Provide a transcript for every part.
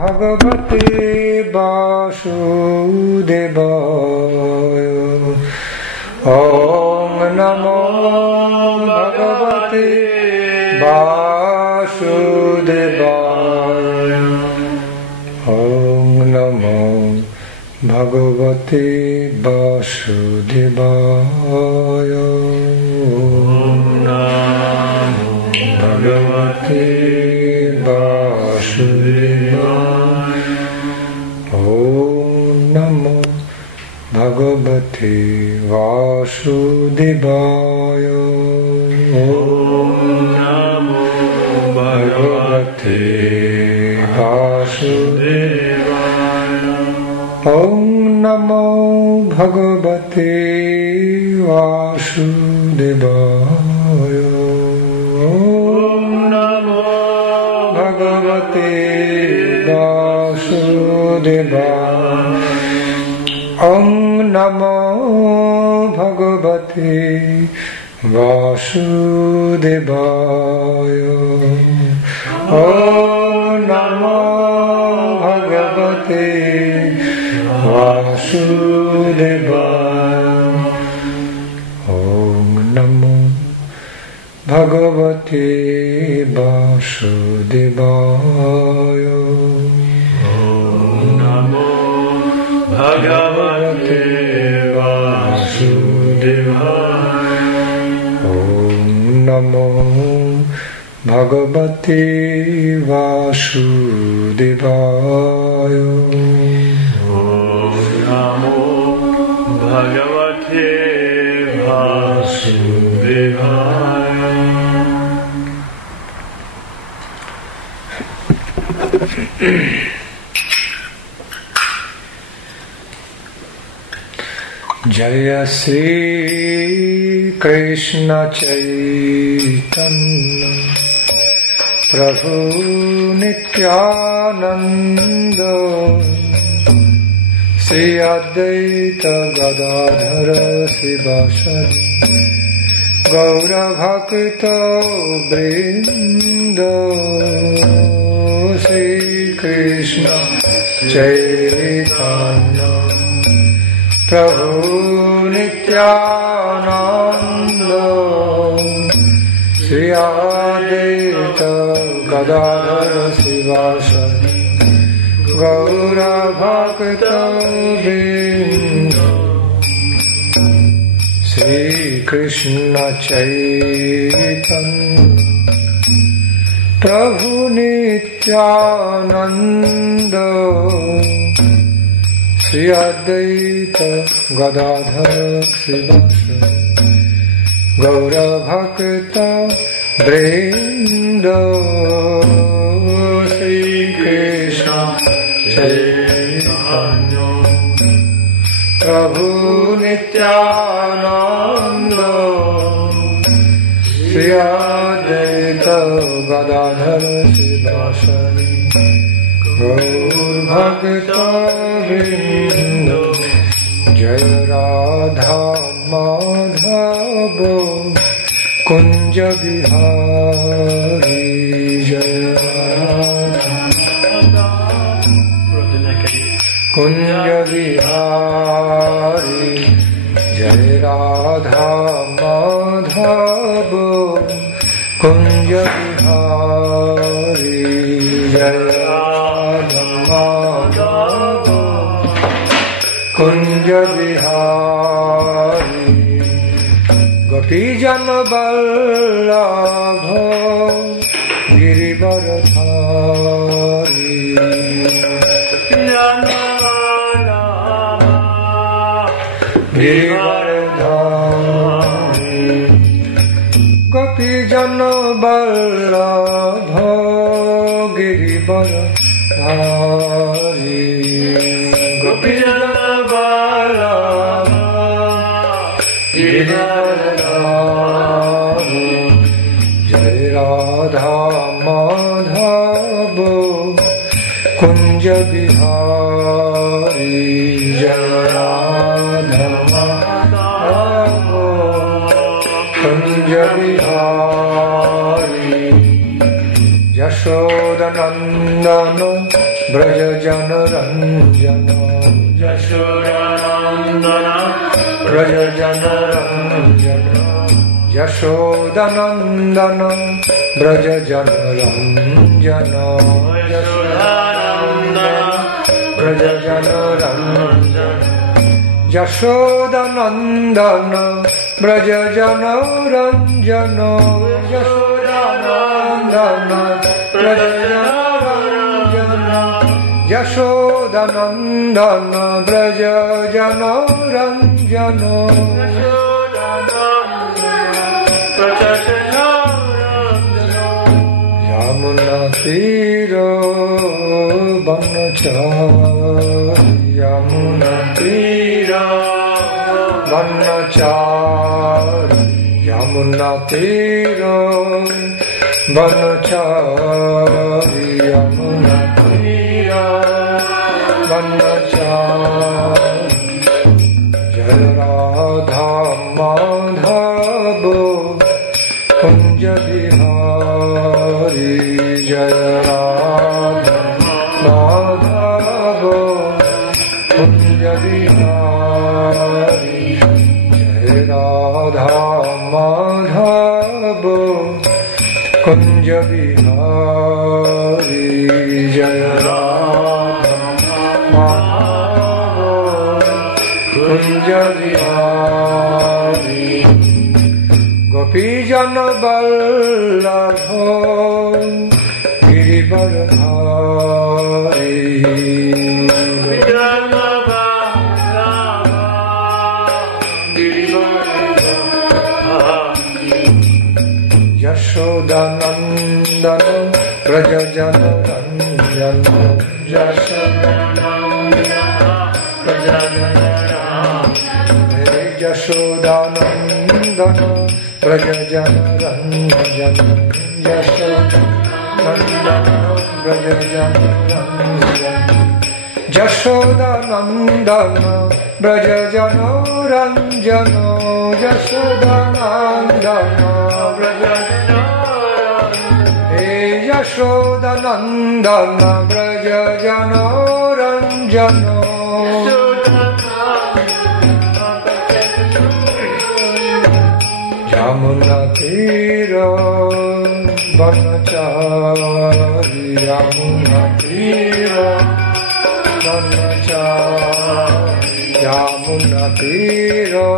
भगवते वासुदेवाय। ॐ नमो भगवते वासुदेवाय। ॐ नमो भगवते वासुदेवाय। भगवते वासुदेवाय। ॐ नमो भगवते वासुदेवाय। ॐ नमो भगवते वासुदेवाय। ॐ नमो भगवते वासुदेवाय। भगवते वासुदेवाय। ॐ नमो भगवते वासुदेवाय। ॐ नमो भगवते वासुदेवाय। ॐ नमो भगवते वासुदेवाय। ॐ नमो भगवते वासुदेवाय। ॐ नमो भगवते वासुदेवाय। ॐ नमो भगवते वासुदेवाय। जय श्री कृष्ण चैतन्य प्रभु नित्यानंद। श्री अद्वैत गदाधर शिवासादि गौर भक्त वृंद। श्री कृष्ण चैतन्य प्रभु नित्यानंद। श्री अद्वैत गदाधर शिवासादि गौर भक्त वृंद। श्री कृष्ण चैतन्य प्रभु नित्यानंद। श्री अद्वैत गदाधर शिवासादि गौर भक्त वृंद। श्री कृष्ण चैतन्य प्रभु नित्यानंद। श्री अद्वैत गदाधर शिवासादि गौर भक्त वृंद। जय राधा माधव कुंज बिहारी। जय राधा कुंज बिहारी। जय राधा माधव कुंज बिहारी। जय राधा माधव कुंज बिहारी। गोपी जन वल्लभ गिरिवरधारी। गिरिवरधारी। गोपी जन वल्लभ गिरिवरधारी। गोपी जन वल्लभ गिरिवरधारी। जय राधा माधव कुंज बिहारी। जय राधा माधव कुंज बिहारी। यशोदनंदन Braja Jana Ranjana Yashodanandana Braja Jana Ranjana Yashodanandana Braja Jana Ranjana Braja Jana Ranjana Yashodanandana Braja Jana Ranjana Yashodanandana Braja Jana Ranjana Yashodanandana Braja Jana Ranjana Yamuna Tira Vanachari Yamuna Tira Vanachari Yamuna Tira Vanachari Yamuna Tira Vanachari Jaya Radha Madhava Kunja Bihari Jaya Radha Madhava Kunja Bihari Jaya Radha Madhava Kunja Bihari Jaya Radha Madhava Kunja Bihari Gopi Jana Vallabha Girivardhari Yashodanandana Braja Jana Ranjana Yashodanandana Braja Jana Ranjana Yashodanandana Braja Jana Ranjana Yashodanandana Braja Jana Ranjana Yashodanandana Braja Jana Ranjana Yashodanandana Braja Jana Yashodanandana Braja Jana Ranjana Yamuna Tira Vanachari Yamuna Tira Vanachari Yamuna Tira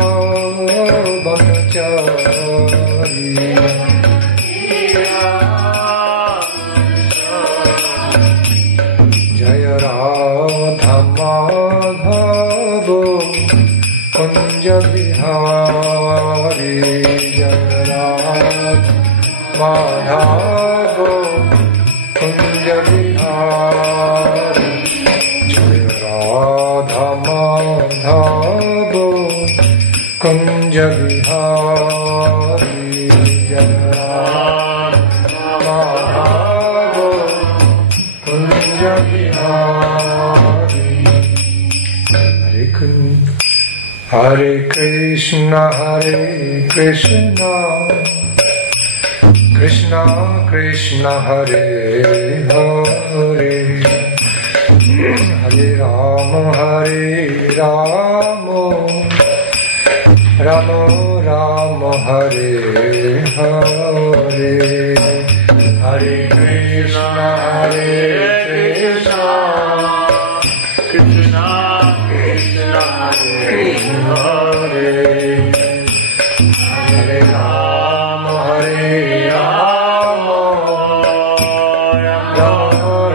Vanachari Jaya Radha Madhava Kunja Bihari Jaya Radha Madhava Kunja Bihari Jaya Radha Madhava Kunja Bihari Jaya Radha Madhava Kunja Bihari Hare Krishna Krishna Krishna Hare Hare Hare Rama Rama Rama Hare Hare Hare Krishna Krishna Krishna Hare Hare Hare Rama Rama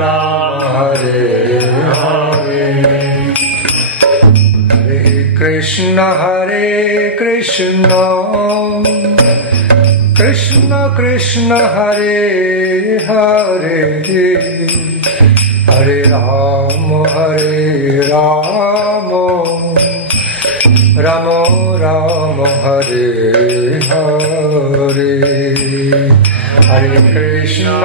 Rama Hare Hare Hare Krishna Krishna Krishna Hare Hare Hare Rama Rama Rama Hare Hare Hare Krishna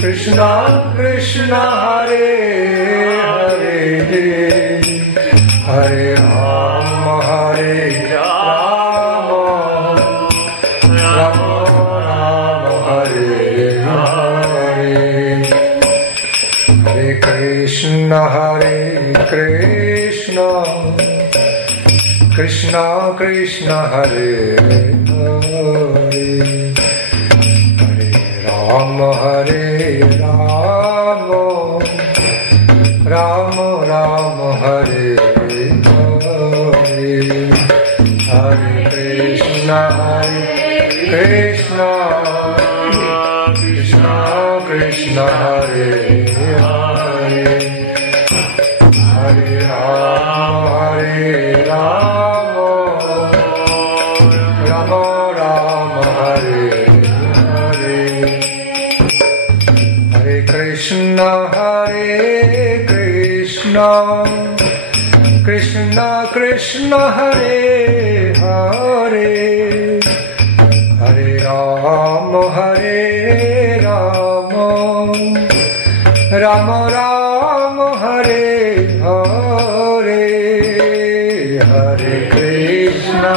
Krishna Krishna Hare Hare Hare Rama Rama Rama Hare Hare Krishna Hare Krishna Krishna Krishna Hare Hare Hare Rama Hare Rama Rama Rama Hare Hare Hare Krishna Krishna Krishna Krishna Hare Hare Hare Rama Rama Rama Hare Hare Hare Krishna Krishna Krishna Hare Hare Hare Rama Rama Rama Hare Hare Hare Krishna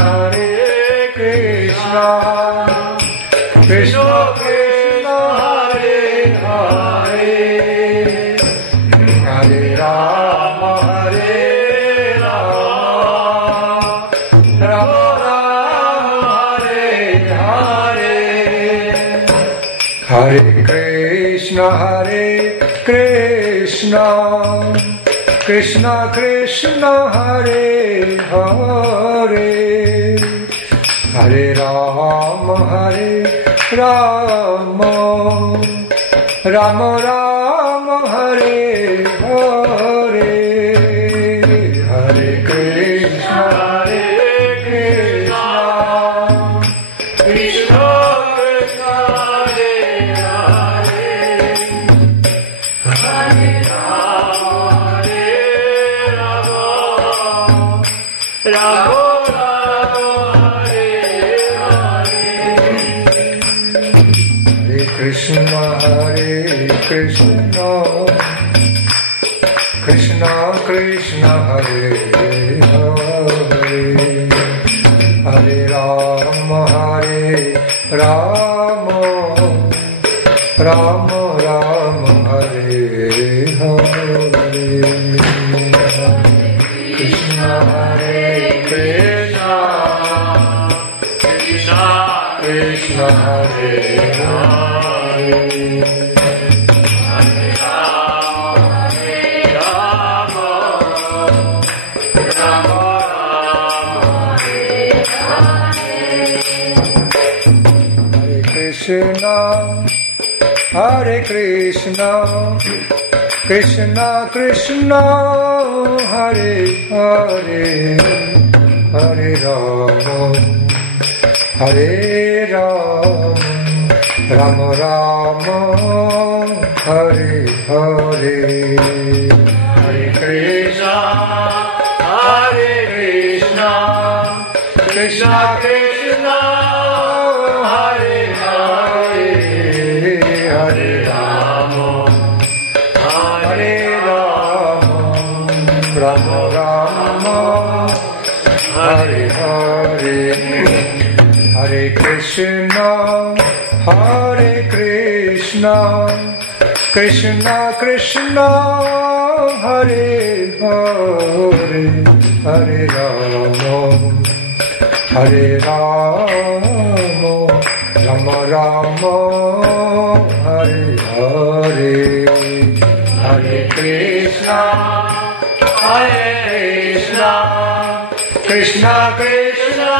Krishna Krishna Hare Hare Hare Rama Rama Rama Hare Hare Hare Krishna Krishna Krishna Hare Hare Hare Rama Rama Rama Hare Hare Hare Krishna Krishna Krishna Krishna Hare Hare Hare Rama Rama Krishna Krishna Krishna Hare Hare Hare Rama Rama Rama Hare Hare Krishna Krishna Krishna Hare Hare Hare Krishna Krishna Krishna Hare Hare Hare Rama Rama Rama Hare Hare Hare Krishna Krishna Krishna Hare Hare Hare Rama Rama Rama Hare Hare Hare Krishna Krishna Krishna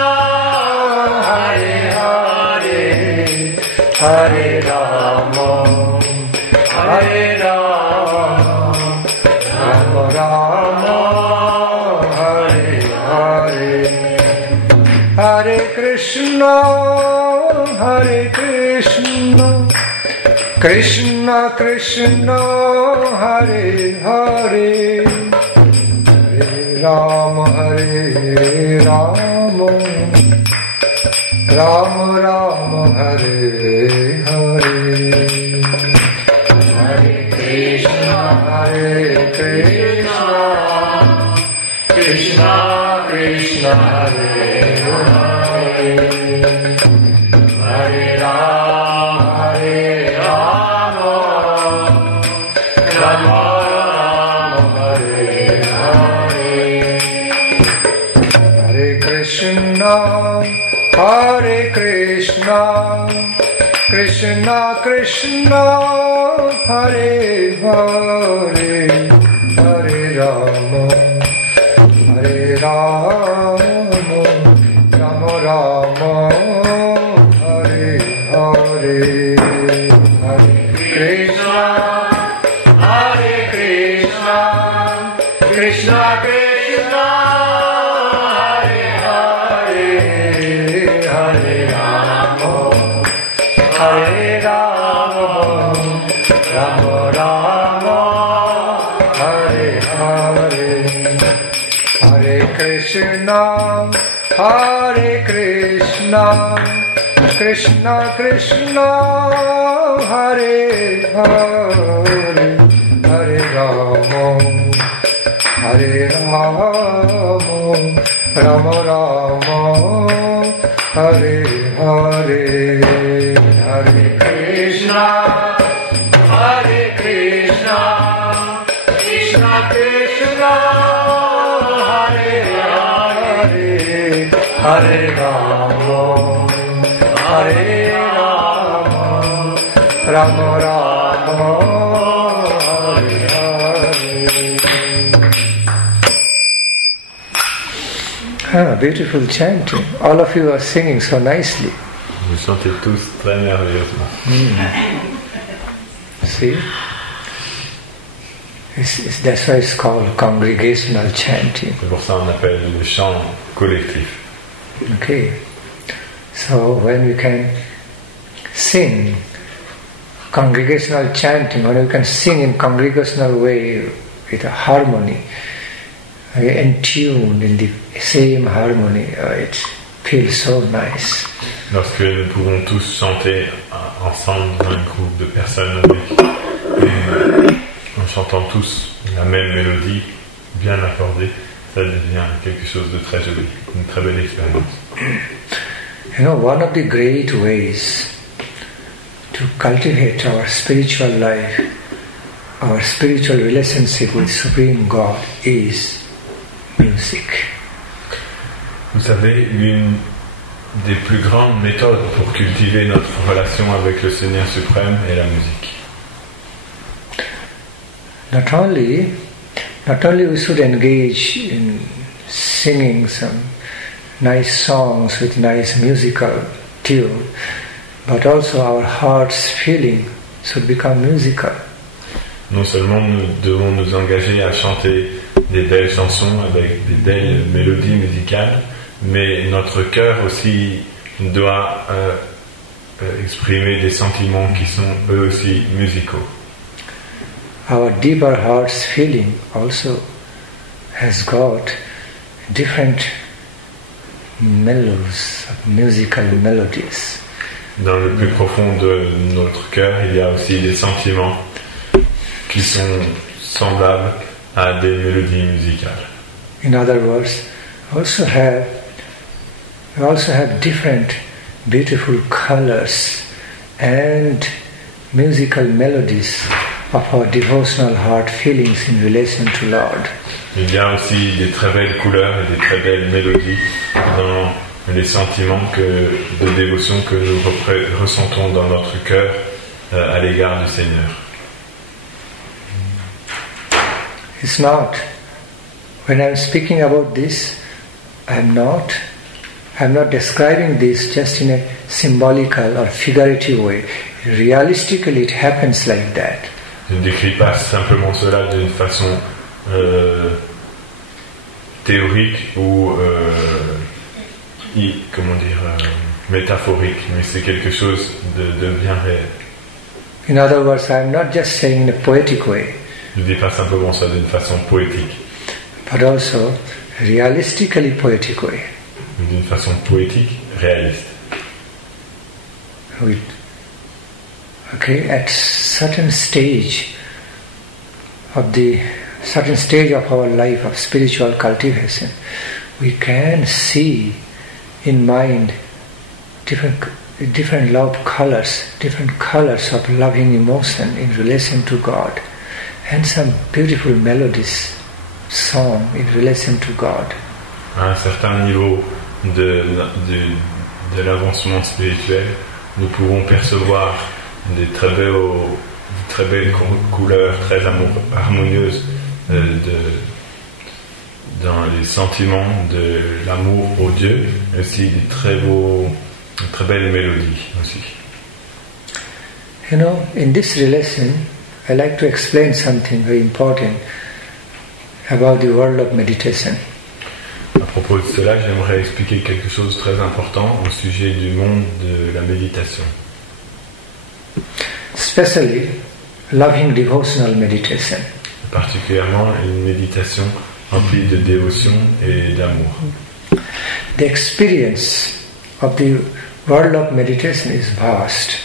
Hare Hare Hare Rama Rama Rama Hare Hare Hare Krishna Krishna Krishna Hare Hare Hare Rama Rama Rama Hare Hare Hare Krishna Krishna Krishna Hare Hare Hare Rama Rama Rama Hare Hare Hare Krishna Krishna Krishna Hare Hare Hare Rama Rama Krishna Krishna Hare Hare Hare Rama Hare Rama Rama Rama Hare Hare Hare Krishna Krishna Krishna Hare Hare Hare Rama Hare Rama Rama Rama Hare Hare Hare Krishna Krishna Krishna Hare Hare Hare Rama Hare Rama Rama Rama Hare Hare Hare Krishna Krishna Krishna Hare Hare Hare Rama Rama Rama Hare Hare. Beautiful chanting. All of you are singing so nicely. Vous chantez tous très merveilleusement. See? That's why it's called congregational chanting. C'est pour ça qu'on appelle le chant collectif. Okay. So when we can sing congregational chanting, when we can sing in congregational way with a harmony, and tuned in the same harmony, it feels so nice. Lorsque nous pouvons tous chanter ensemble dans un groupe de personnes en chantant tous la même mélodie bien accordée, ça devient quelque chose de très joli, une très belle expérience. You know, one of the great ways to cultivate our spiritual life, our spiritual relationship with Supreme God is music. Vous savez, l'une des plus grandes méthodes pour cultiver notre relation avec le Seigneur suprême est la musique. Not only we should engage in singing some nice songs with nice musical tune, but also our heart's feeling should become musical. Non seulement nous devons nous engager à chanter des belles chansons avec des belles mélodies musicales, mais notre cœur aussi doit exprimer des sentiments qui sont eux aussi musicaux. Our deeper heart's feeling also has got different mellows, musical melodies. Dans le plus profond de notre cœur, il y a aussi des sentiments qui sont semblables à des mélodies musicales. In other words, we also have different beautiful colors and musical melodies of our devotional heart feelings in relation to Lord. Il y a aussi des très belles couleurs et des très belles mélodies dans les sentiments de dévotion que nous ressentons dans notre cœur à l'égard du Seigneur. It's not. When I'm speaking about this, I'm not describing this just in a symbolical or figurative way. Realistically, it happens like that. Je ne décris pas simplement cela d'une façon théorique ou métaphorique, mais c'est quelque chose de bien réel. In other words, I'm not just saying in a poetic way. Je ne dis pas simplement ça d'une façon poétique, but also realistically poetic way. Mais d'une façon poétique, réaliste. At certain stage of our life of spiritual cultivation, we can see in mind different love colors, different colors of loving emotion in relation to God, and some beautiful melodies, song in relation to God. À un certain niveau de l'avancement spirituel, nous pouvons percevoir des très belles couleurs, très harmonieuses dans les sentiments de l'amour au Dieu, et aussi des très belles mélodies aussi. You know, in this relation, I like to explain something very important about the world of meditation. À propos de cela, j'aimerais expliquer quelque chose de très important au sujet du monde de la méditation. Especially loving devotional meditation. Particulièrement une méditation remplie de dévotion et d'amour. The experience of the world of meditation is vast.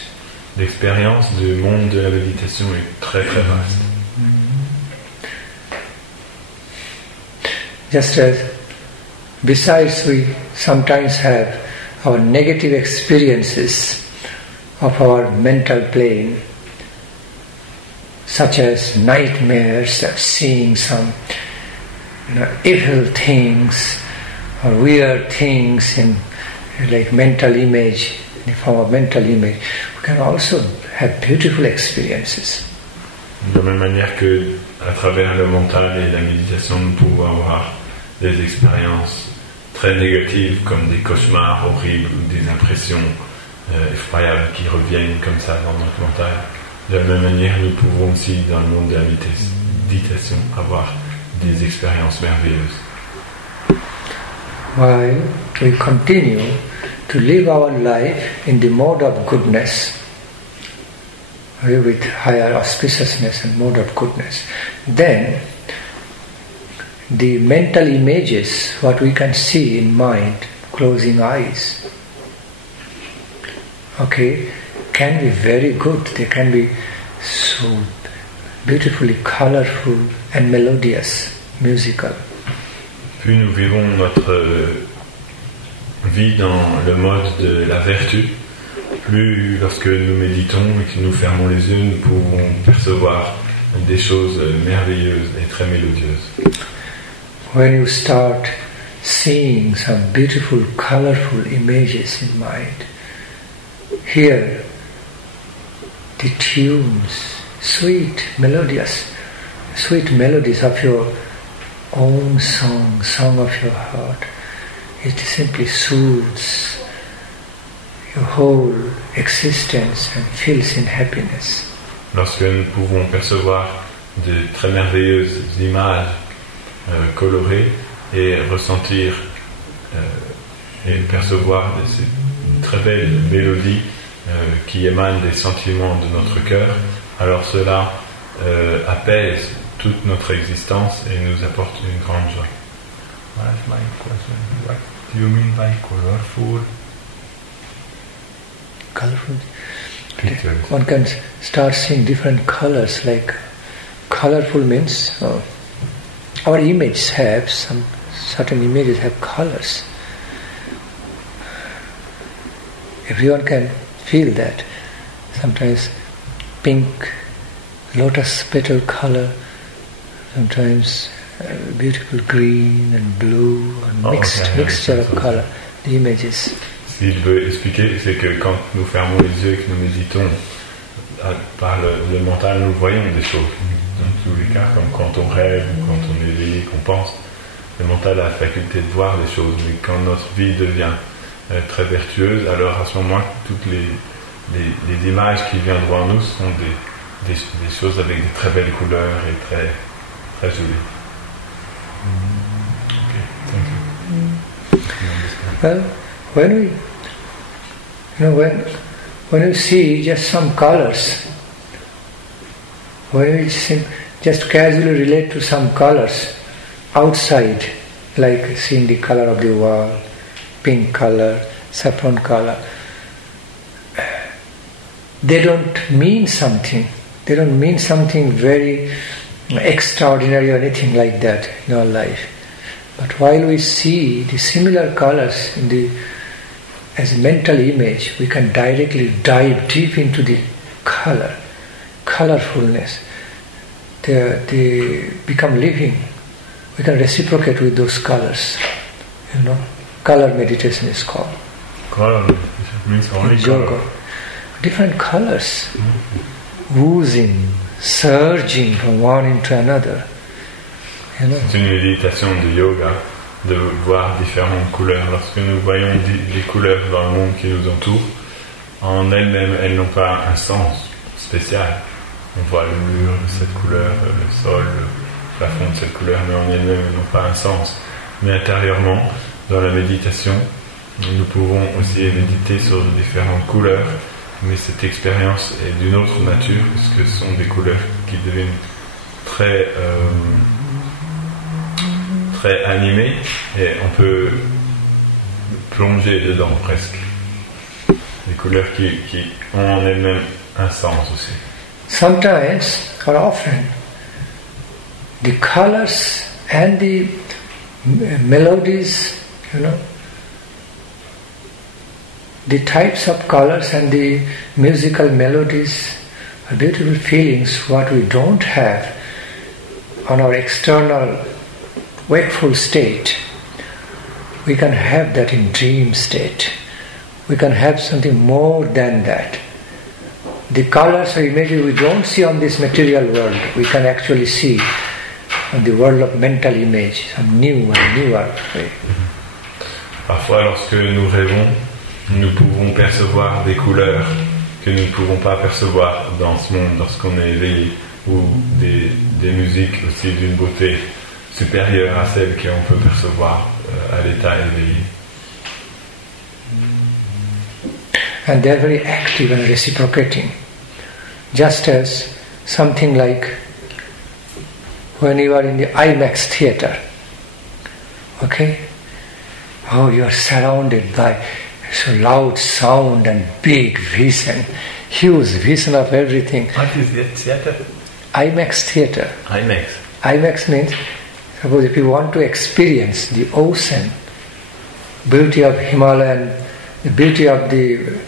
L'expérience du monde de la méditation est très très vaste. Just as besides we sometimes have our negative experiences of our mental plane, such as nightmares of seeing some evil things or weird things in like mental image, in the form of mental image, we can also have beautiful experiences. De la même manière que à travers le mental et la méditation, nous pouvons avoir des expériences très négatives comme des cauchemars horribles ou des impressions effroyables qui reviennent comme ça dans notre mental. De la même manière, nous pouvons aussi dans le monde de la méditation avoir des expériences merveilleuses. While we continue to live our life in the mode of goodness, with higher auspiciousness and mode of goodness, then the mental images, what we can see in mind, closing eyes, okay, can be very good. They can be so beautifully colorful and melodious, musical. Plus nous vivons notre vie dans le mode de la vertu, plus lorsque nous méditons et que nous fermons les yeux, nous pouvons percevoir des choses merveilleuses et très mélodieuses. When you start seeing some beautiful, colorful images in mind, hear the tunes, sweet melodies of your own song of your heart. It simply soothes your whole existence and fills in happiness. Lorsque nous pouvons percevoir de très merveilleuses images colorées et ressentir et percevoir une très belle mélodie qui émane des sentiments de notre cœur, alors cela apaise toute notre existence et nous apporte une grande joie. What is my question? What do you mean by colorful? Colorful? Pictures. One can start seeing different colors, like colorful means our images have some certain images have colors. Everyone can feel that. Sometimes pink, lotus petal color, sometimes beautiful green and blue, and mixture of color, the images. Ce qu'il veut expliquer, c'est que quand nous fermons les yeux et que nous méditons par le mental, nous voyons des choses. Dans tous les cas, comme quand on rêve ou quand on est éveillé, qu'on pense, le mental a la faculté de voir des choses. Mais quand notre vie devient très vertueuse, alors à ce moment, toutes les images qui viendront à nous sont des choses avec de très belles couleurs et très, très jolies. Well, when you see just some colors, when you just casually relate to some colors outside, like seeing the color of the wall, pink color, saffron color, they don't mean something. They don't mean something very extraordinary or anything like that in our life. But while we see the similar colors as a mental image, we can directly dive deep into the colorfulness. They become living. We can reciprocate with those colors. Color meditation is called. Color means only color. Different colors, oozing, surging from one into another. You know? C'est une méditation de yoga, de voir différentes couleurs. Lorsque nous voyons des couleurs dans le monde qui nous entoure, en elles-mêmes, elles n'ont pas un sens spécial. On voit le mur de cette couleur, le sol, le plafond de cette couleur, mais en elles-mêmes, elles n'ont pas un sens. Mais intérieurement, dans la méditation, nous pouvons aussi méditer sur différentes couleurs, mais cette expérience est d'une autre nature, puisque ce sont des couleurs qui deviennent très animées, et on peut plonger dedans presque. Des couleurs qui ont en elles-mêmes un sens aussi. Sometimes, or often, the colors and the melodies, you know, the types of colors and the musical melodies are beautiful feelings what we don't have on our external wakeful state. We can have that in dream state. We can have something more than that. The colors or images we don't see on this material world, we can actually see on the world of mental image, some new and newer way. Parfois, lorsque nous rêvons, nous pouvons percevoir des couleurs que nous ne pouvons pas percevoir dans ce monde lorsqu'on est éveillé, ou des musiques aussi d'une beauté supérieure à celle qu'on peut percevoir à l'état éveillé. And they are very active and reciprocating. Just as something like when you are in the IMAX theater, okay? Oh, you are surrounded by so loud sound and big vision, huge vision of everything. What is it, theater? IMAX theater. IMAX. IMAX means, suppose if you want to experience the ocean, beauty of Himalayan, the beauty of the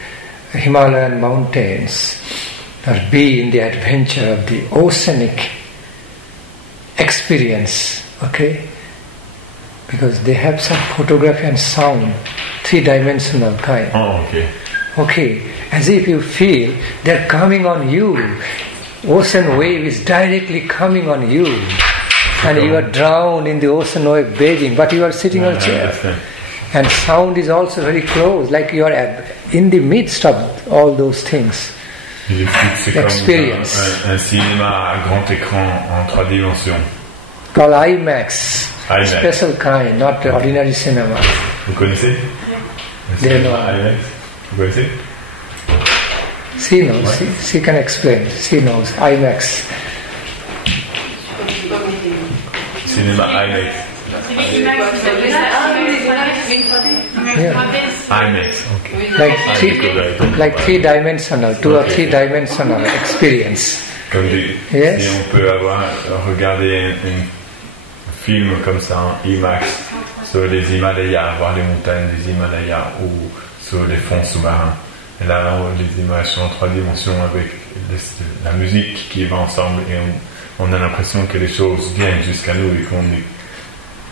Himalayan mountains, or be in the adventure of the oceanic experience, okay? Because they have some photography and sound, three-dimensional kind. Oh, okay. Okay, as if you feel they're coming on you. Ocean wave is directly coming on you, and you are drowned in the ocean wave bathing, but you are sitting on a chair. And sound is also very close, like you are in the midst of all those things. C'est Experience. Comme un cinéma à grand écran en 3 dimensions. Called IMAX. IMAX. Special kind, not ordinary cinema. Vous connaissez? Le cinéma IMAX. Vous connaissez? She knows. She can explain. She knows. IMAX. Cinéma IMAX. Yeah. IMAX. Okay. Like three-dimensional, two or three-dimensional experience. Comme Yes. si on peut regarder un film comme ça en IMAX sur les Himalayas, voir les montagnes des Himalayas ou sur les fonds sous-marins. Et là, les images sont en 3 dimensions avec la musique qui va ensemble et on a l'impression que les choses viennent jusqu'à nous et qu'on est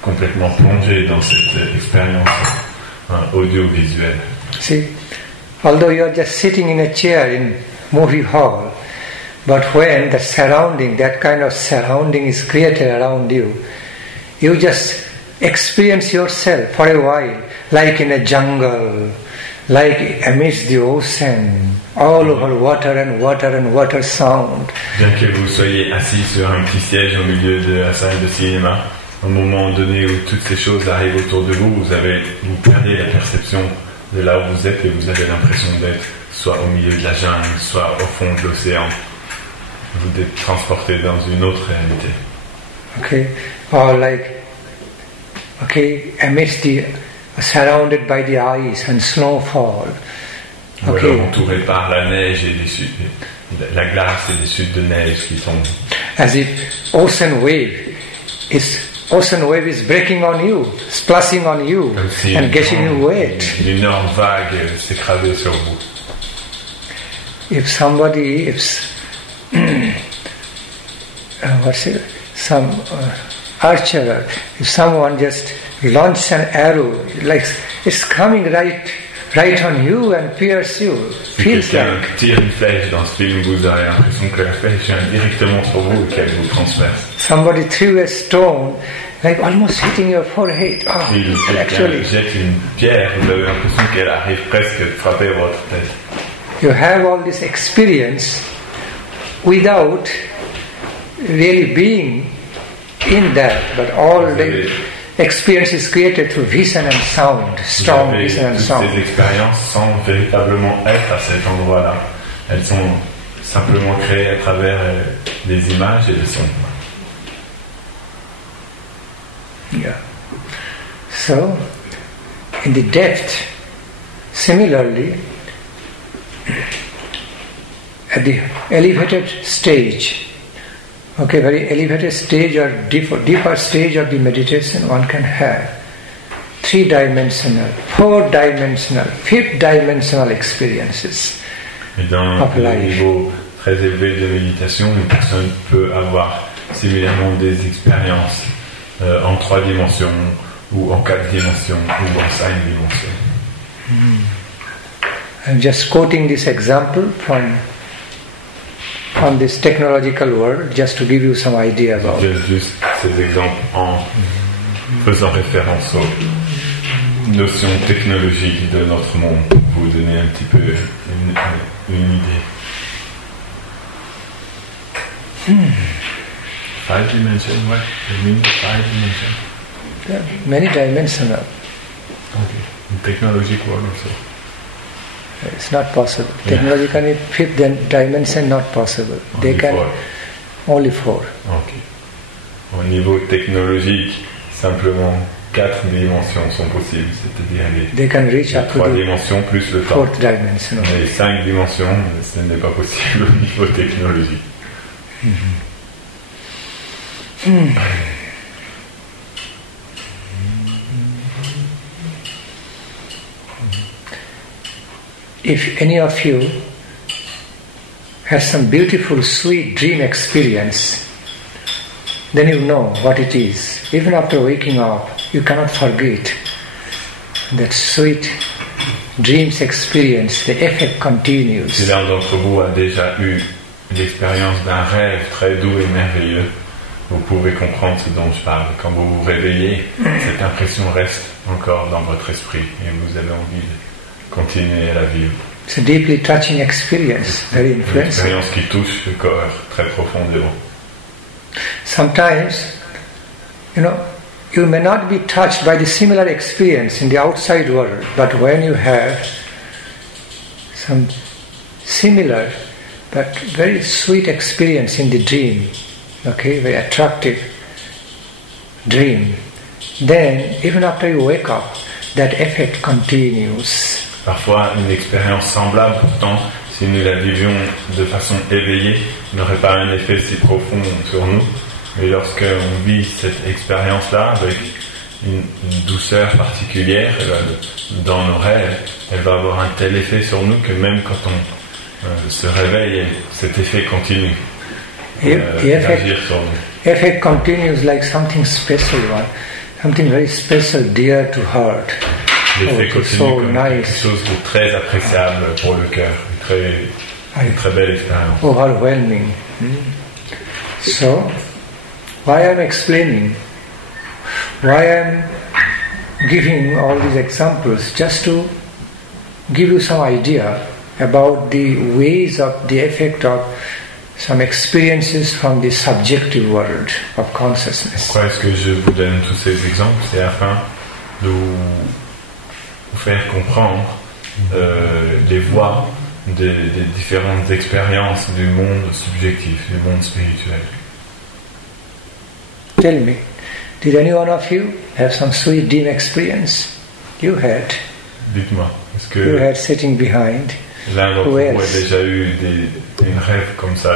complètement plongé dans cette expérience audiovisuelle. See, although you are just sitting in a chair in movie hall, but when the surrounding, that kind of surrounding is created around you, you just experience yourself for a while, like in a jungle, like amidst the ocean, all over water and water and water sound. Bien que vous soyez assis sur un petit siège au milieu de la salle de cinéma, au moment donné où toutes ces choses arrivent autour de vous, vous perdez la perception de là où vous êtes et vous avez l'impression d'être soit au milieu de la jungle, soit au fond de l'océan. Vous êtes transporté dans une autre réalité. Okay, or like, okay, amidst the, surrounded by the ice and snowfall. Ou Okay. alors entouré par la neige et la glace et des chutes de neige qui tombent. As if ocean wave is breaking on you, splashing on you, Comme si and getting you wet. Une énorme vague s'écrasait sur vous. If somebody, some archer, if someone just launches an arrow, like it's coming right right on you and pierce you. Si Feels quelqu'un like. tire une flèche dans ce film, vous aurez l'impression que la flèche vient directement sur vous et qu'elle vous transperce. Somebody threw a stone, like almost hitting your forehead. Oh, Si quelqu'un actually, jette une pierre, vous avez l'impression qu'elle arrive presque à frapper votre tête. you have all this experience without really being in that, but all the experience is created through vision and sound, strong Vous avez vision and toutes sound. ces expériences sans véritablement être à cet endroit-là. Elles sont simplement créées à travers des images et des sons. Yeah. So, in the depth, similarly, at the elevated stage, okay, very elevated stage or deeper stage of the meditation, one can have 3-dimensional, 4-dimensional, 5th-dimensional experiences Et dans of le life. niveau très élevé de méditation, une personne peut avoir similairement des expériences en 3 dimensions, ou en 4 dimensions, ou en 5 dimensions. I'm just quoting this example from this technological world, just to give you some idea about Je it. donne juste ces exemples en faisant référence aux notions technologiques de notre monde, pour vous donner un petit peu une idée. 5 dimensions, what? You mean 5 dimensions? Yeah, many dimensional. Okay. In technologic world also. It's not possible. Yeah. Technologically, 5th dimension not possible. They Only can 4. only 4. Ok. Au niveau technologique, simplement 4 dimensions sont possibles, c'est-à-dire They can reach les up to 3 the dimensions plus le temps. 4th dimension. Les 5 dimensions, ce n'est pas possible au niveau technologique. If any of you has some beautiful, sweet dream experience, then you know what it is. Even after waking up, you cannot forget that sweet dreams experience. The effect continues. Si l'un d'entre vous a déjà eu l'expérience d'un rêve très doux et merveilleux, vous pouvez comprendre ce dont je parle. Quand vous vous réveillez, cette impression reste encore dans votre esprit et vous avez envie de continuer à la vivre. It's a deeply touching experience, very Une influential. expérience qui touche le corps très profondément. Sometimes, you may not be touched by the similar experience in the outside world, but when you have some similar but very sweet experience in the dream, okay, very attractive dream, then even after you wake up, that effect continues. Parfois, une expérience semblable, pourtant, si nous la vivions de façon éveillée, n'aurait pas un effet si profond sur nous. Mais lorsqu'on vit cette expérience-là avec une douceur particulière dans nos rêves, elle va avoir un tel effet sur nous que même quand on se réveille, cet effet continue d'agir sur nous. Effect continues like something special, something very special, dear to heart. L'effet it's continue so comme nice. quelque chose de très appréciable pour le cœur, une très belle expérience. Overwhelming. So, why I'm explaining, why I'm giving all these examples, just to give you some idea about the ways of the effect of some experiences from the subjective world of consciousness. Pourquoi est-ce que je vous donne tous ces exemples? C'est afin de vous faire comprendre les voies des différentes expériences du monde subjectif, du monde spirituel. Tell me, did any one of you have some sweet dream experience? You had. Dites-moi, est-ce You que had sitting behind. l'un d'entre vous Who a else? déjà eu une rêve comme ça,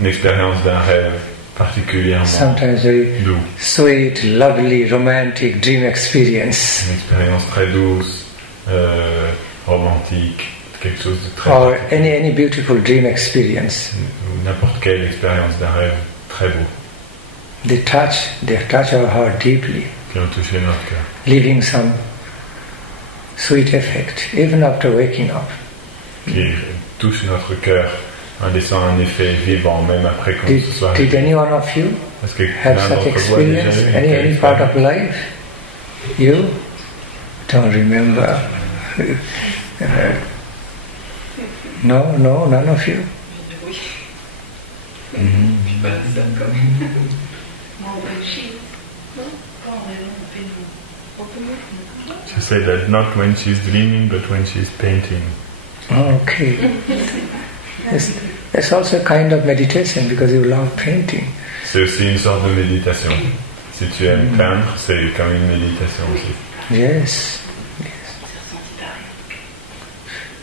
une expérience d'un rêve particulièrement Sometimes very doux, sweet, lovely, romantic dream experience. une expérience très douce, romantique, quelque chose de très Or particulier. any beautiful dream experience. Ou n'importe quelle expérience d'un rêve très beau They touch our heart deeply, qui ont touché notre cœur, leaving some sweet effect, even after waking up. Qui touche notre cœur en laissant un effet vivant même après qu'on se soit Did any one of you Est-ce que have l'un such d'entre vous a déjà experience? eu une Any telle part of expérience? life? You? Don't remember. No, none of you. Oui. Mm-hmm. Je suis pas ça quand même. Moi, en Belgique, non, pas en rêvant, on peut mieux. She said that not when she's dreaming, but when she's painting. Okay. That's also a kind of meditation because you love painting. C'est aussi une sorte de méditation. Si tu aimes peindre, c'est comme une méditation aussi. Yes.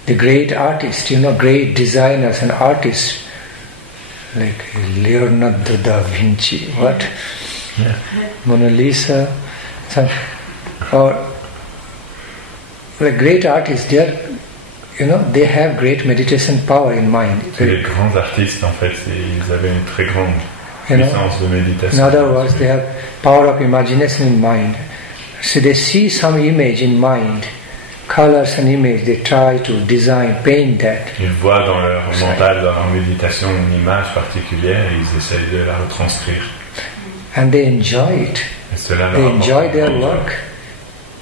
The great artists, great designers and artists like Leonardo da Vinci, what? Yeah. Mona Lisa, or like great artists, they have great meditation power in mind. Les grands artistes, en fait, ils avaient une très grande puissance de méditation. In other words, they have power of imagination in mind. So they see some image in mind, colors and image, they try to design, paint that. Ils voient dans leur mental, dans leur méditation, une image particulière et ils essayent de la retranscrire. And they enjoy it. Et cela They leur enjoy apporte their un plaisir. work.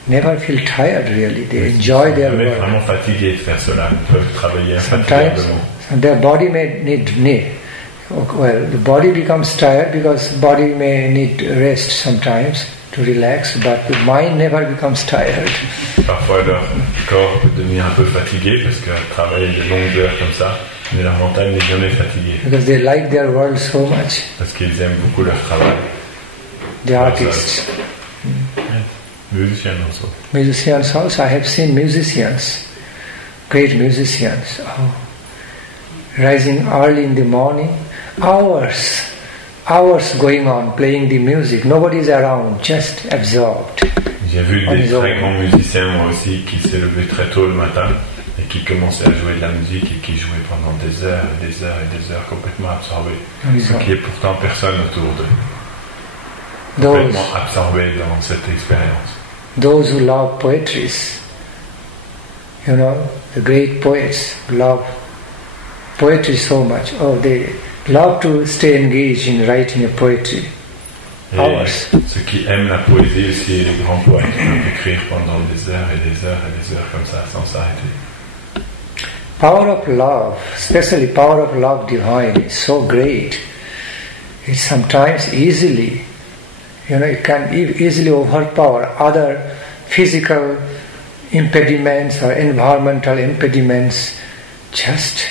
Never feel tired really. They enjoy their Ils sont work. vraiment fatigués de faire cela. Ils peuvent travailler Sometimes infatigablement. their body may need. Well, the body becomes tired because body may need rest sometimes to relax, but the mind never becomes tired. Parfois leur corps peut devenir un peu fatigué parce que travailler de longues heures comme ça, mais leur mental n'est jamais fatigué. Because they like their world so much. Parce qu'ils aiment beaucoup leur travail. The artists. Musicians also. Musicians also. I have seen musicians, great musicians, rising early in the morning, hours going on playing the music. Nobody is around, just absorbed. J'ai vu des très grands musiciens moi aussi qui s'est levé très tôt le matin et qui commençaient à jouer de la musique et qui jouaient pendant des heures et des heures et des heures complètement absorbés. Sans qu'il y ait pourtant personne autour d'eux. Complètement absorbés dans cette expérience. Those who love poetries, the great poets love poetry so much. They love to stay engaged in writing a poetry. Et ceux qui aiment la poésie aussi, et les grands poètes peuvent écrire pendant des heures et des heures et des heures comme ça, sans s'arrêter. Power of love, especially power of love divine, is so great. It sometimes easily, it can easily overpower other physical impediments or environmental impediments. Just,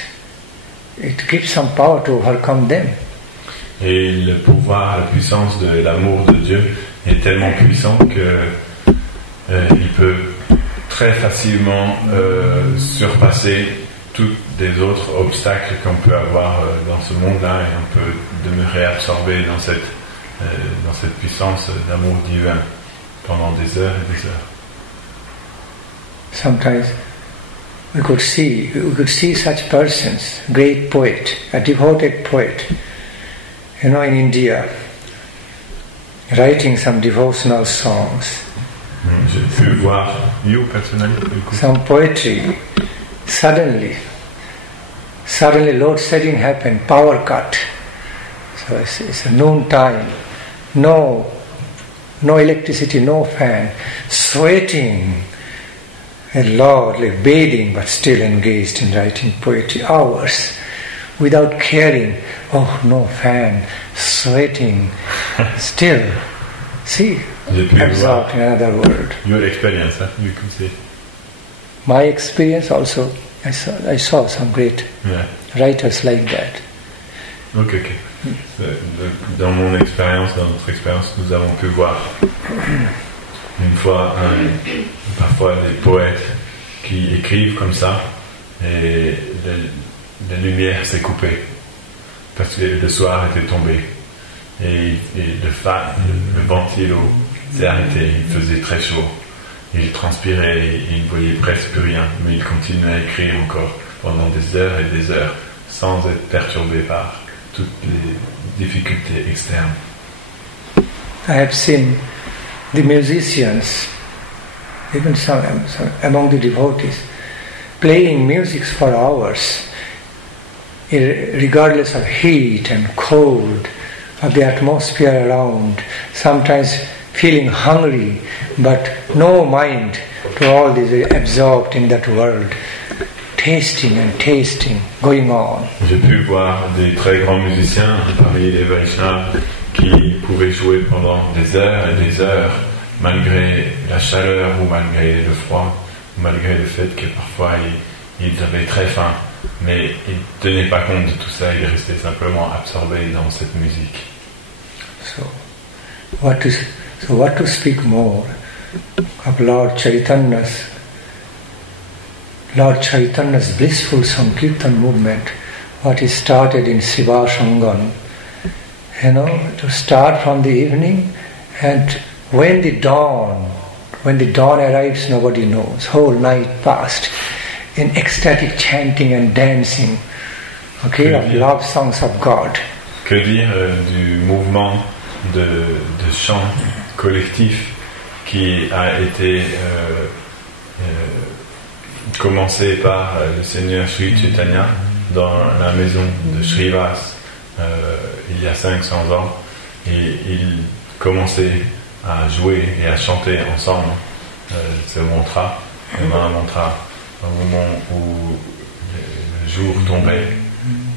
it gives some power to overcome them. Et le pouvoir, la puissance de l'amour de Dieu est tellement puissant que il peut très facilement surpasser tous les autres obstacles qu'on peut avoir dans ce monde-là, et on peut demeurer absorbé dans cette puissance d'amour divin pendant des heures et des heures. Sometimes we could see such persons, great poet, a devoted poet, in India, writing some devotional songs. J'ai pu voir, you personally, some poetry. Suddenly load shedding happened, power cut. So it's a noon time, no electricity, no fan, sweating a lot, like bathing, but still engaged in writing poetry, hours, without caring. Oh, no fan, sweating, still. See, absorbed in another world. Your experience, you could say. My experience also, I saw some great writers like that. Ok. Dans mon expérience, dans notre expérience, nous avons pu voir une fois, parfois des poètes qui écrivent comme ça et la lumière s'est coupée parce que le soir était tombé et le ventilo s'est arrêté, il faisait très chaud, il transpirait et il ne voyait presque plus rien, mais il continuait à écrire encore pendant des heures et des heures sans être perturbé par toutes les difficultés externes. I have seen the musicians even some among the devotees, playing music for hours, regardless of heat and cold, of the atmosphere around, sometimes feeling hungry, but no mind to all this, absorbed in that world, tasting and tasting, going on. J'ai pu voir des très grands musiciens parmi les Vaishnavas qui pouvaient jouer pendant des heures et des heures, malgré la chaleur ou malgré le froid, ou malgré le fait que parfois ils avaient très faim, mais ils ne tenaient pas compte de tout ça, ils restaient simplement absorbés dans cette musique. So what to speak more of Lord Chaitanya's blissful Sankirtan movement, what is started in Siva Shangan, to start from the evening, and when the dawn arrives, nobody knows. Whole night passed in ecstatic chanting and dancing, of love songs of God. Que dire du mouvement de chant collectif qui a été commencé par le Seigneur Sri Chaitanya dans la maison de Srivas il y a 500 ans, et ils commençaient à jouer et à chanter ensemble ce mantra, le mantra, au moment où le jour tombait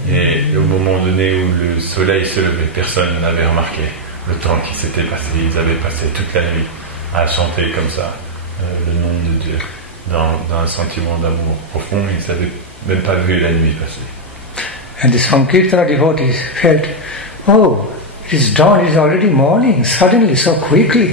et au moment donné où le soleil se levait. Personne n'avait remarqué le temps qui s'était passé. Ils avaient passé toute la nuit à chanter comme ça le nom de Dieu dans un sentiment d'amour profond. Ils n'avaient même pas vu la nuit passer. And the Sankirtana devotees felt, oh, it is dawn, it is already morning, suddenly, so quickly.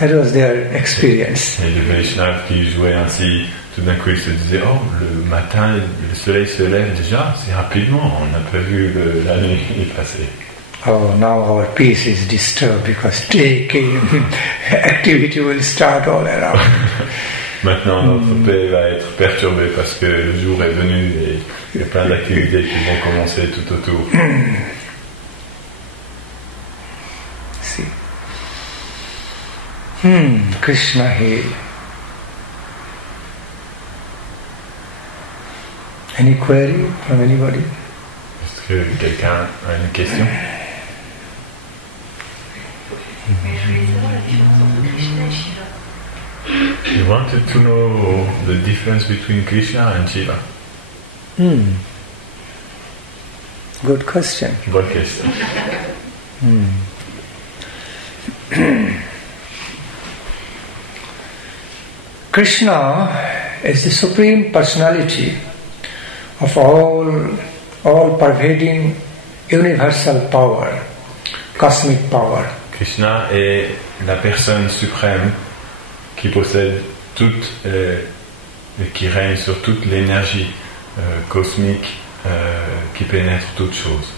That was their experience. Et les Vaishnavas qui jouaient ainsi, tout d'un coup ils se disaient, oh, le matin, le soleil se lève déjà, c'est rapidement, on n'a pas vu la nuit passer. Oh, now our peace is disturbed because day came, activity will start all around. Maintenant, notre paix va être perturbée parce que le jour est venu et il y a plein d'activités qui vont commencer tout autour. See. Krishna here. Any query from anybody? Est-ce que quelqu'un a une question? Mais je voulais savoir la différence entre Krishna et Shiva. You wanted to know the difference between Krishna and Shiva? Good question. Bonne question. Krishna is the supreme personality of all pervading universal power, cosmic power. Krishna est la personne suprême qui possède toute, qui règne sur toute l'énergie cosmique qui pénètre toute chose.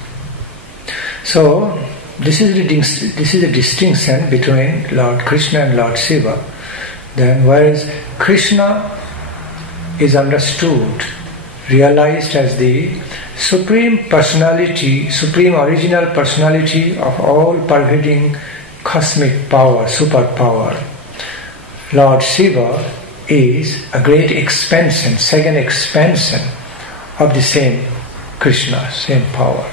So, this is the distinction between Lord Krishna and Lord Siva. Then, whereas Krishna is understood, realized as the supreme personality, supreme original personality of all pervading cosmic power, superpower. Lord Siva is a great expansion, second expansion of the same Krishna, same power.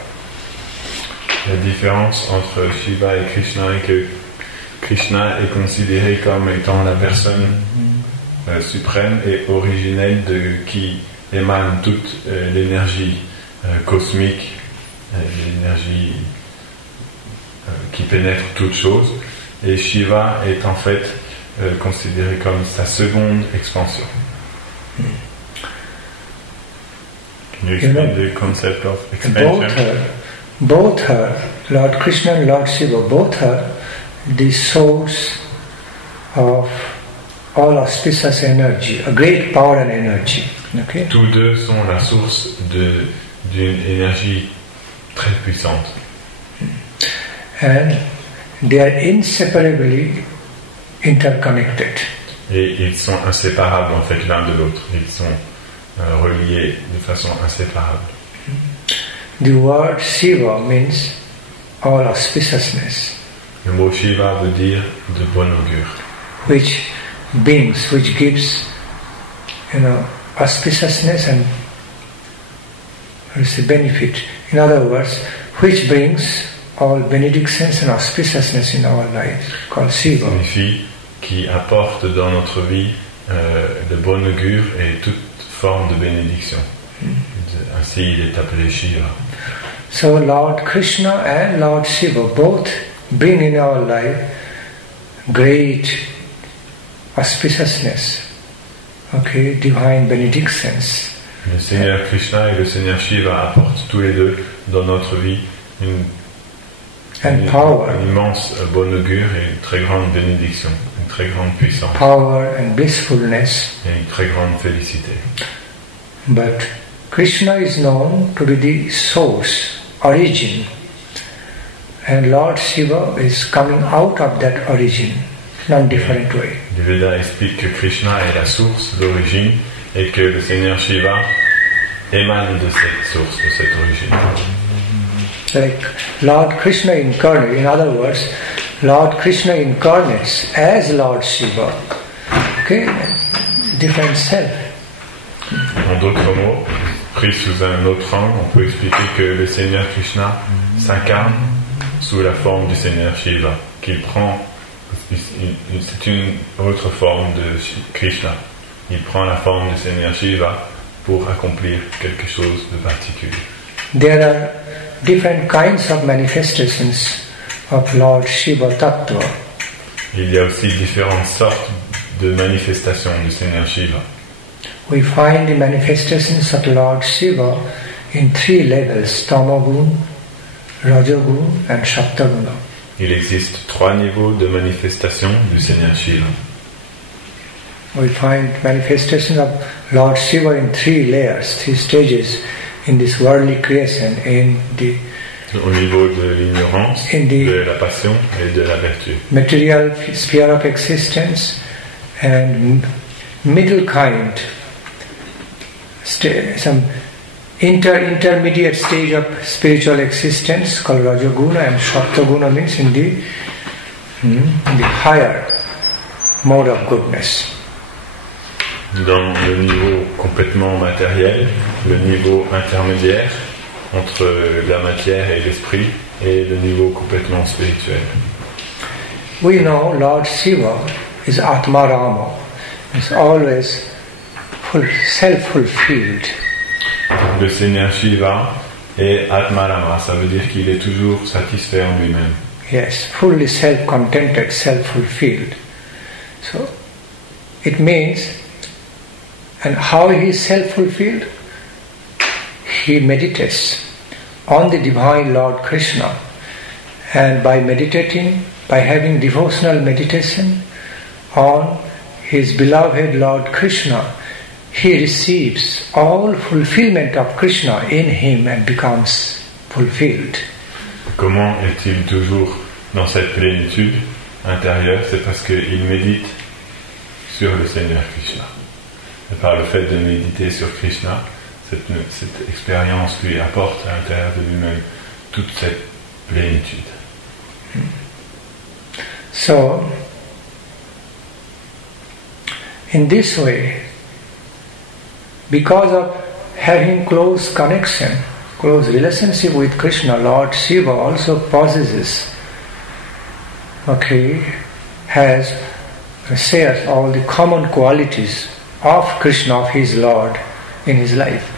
La différence entre Shiva et Krishna est que Krishna est considéré comme étant la personne suprême et originelle de qui émane toute l'énergie cosmique, l'énergie qui pénètre toute chose, et Shiva est en fait considéré comme sa seconde expansion. Can you explain the concept of expansion? Both are, Lord Krishna and Lord Shiva, both are the source of all auspicious energy, a great power and energy. Okay? Tous deux sont la source d'une énergie très puissante. And they are inseparably interconnected. Et ils sont inséparables en fait l'un de l'autre. Ils sont reliés de façon inséparable. The word Shiva means all auspiciousness, Le mot Shiva veut dire de bon augure, which beings which gives, auspiciousness and benefit. In other words, which brings all benedictions and auspiciousness in our lives, called Siva. Signifie qui apporte dans notre vie de bon augure et toute forme de bénédiction. Ainsi il est appelé Shiva. So Lord Krishna and Lord Shiva both bring in our life great auspiciousness, divine benedictions. Le Seigneur Krishna et le Seigneur Shiva apportent tous les deux dans notre vie une immense bonne augure et une très grande bénédiction, une très grande puissance. Power and blissfulness. Et une très grande félicité. But Krishna is known to be the source, origin, and Lord Shiva is coming out of that origin, non-different way. Les Védas expliquent que Krishna est la source, l'origine, et que le Seigneur Shiva émane de cette source, de cette origine. Like Lord Krishna incarnate, in other words, Lord Krishna incarnates as Lord Shiva, different self. En d'autres mots, pris sous un autre angle, on peut expliquer que le Seigneur Krishna s'incarne sous la forme du Seigneur Shiva, qu'il prend, c'est une autre forme de Krishna. Il prend la forme du Seigneur Shiva pour accomplir quelque chose de particulier. There are different kinds of manifestations of Lord Shiva Tattva. Il y a aussi différentes sortes de manifestations du Seigneur Shiva. We find the manifestations of Lord Shiva in 3 levels: Tamagun, Rajagun and Saptaguna. Il existe 3 niveaux de manifestation du Seigneur Shiva. We find manifestations of Lord Shiva in 3 layers, 3 stages in this worldly creation, au niveau de l'ignorance, de la passion et de la vertu. Material sphere of existence and middle kind, some intermediate stage of spiritual existence called Rajaguna, and Saptaguna means in the higher mode of goodness. Dans le niveau complètement matériel, le niveau intermédiaire entre la matière et l'esprit, et le niveau complètement spirituel. We know Lord Shiva is Atma Rama, is always self-fulfilled. Le Seigneur Shiva est Atma Rama, ça veut dire qu'il est toujours satisfait en lui-même. Yes, fully self-contented, self-fulfilled. So, it means, and how he is self-fulfilled? He meditates on the divine Lord Krishna, and by meditating, by having devotional meditation on his beloved Lord Krishna, he receives all fulfillment of Krishna in him and becomes fulfilled. Comment est-il toujours dans cette plénitude intérieure? C'est parce qu'il médite sur le Seigneur Krishna. Et par le fait de méditer sur Krishna, cette expérience lui apporte à l'intérieur de lui-même toute cette plénitude. So, in this way, because of having close connection, close relationship with Krishna, Lord Shiva also possesses, shares all the common qualities of Krishna, of his Lord, in his life.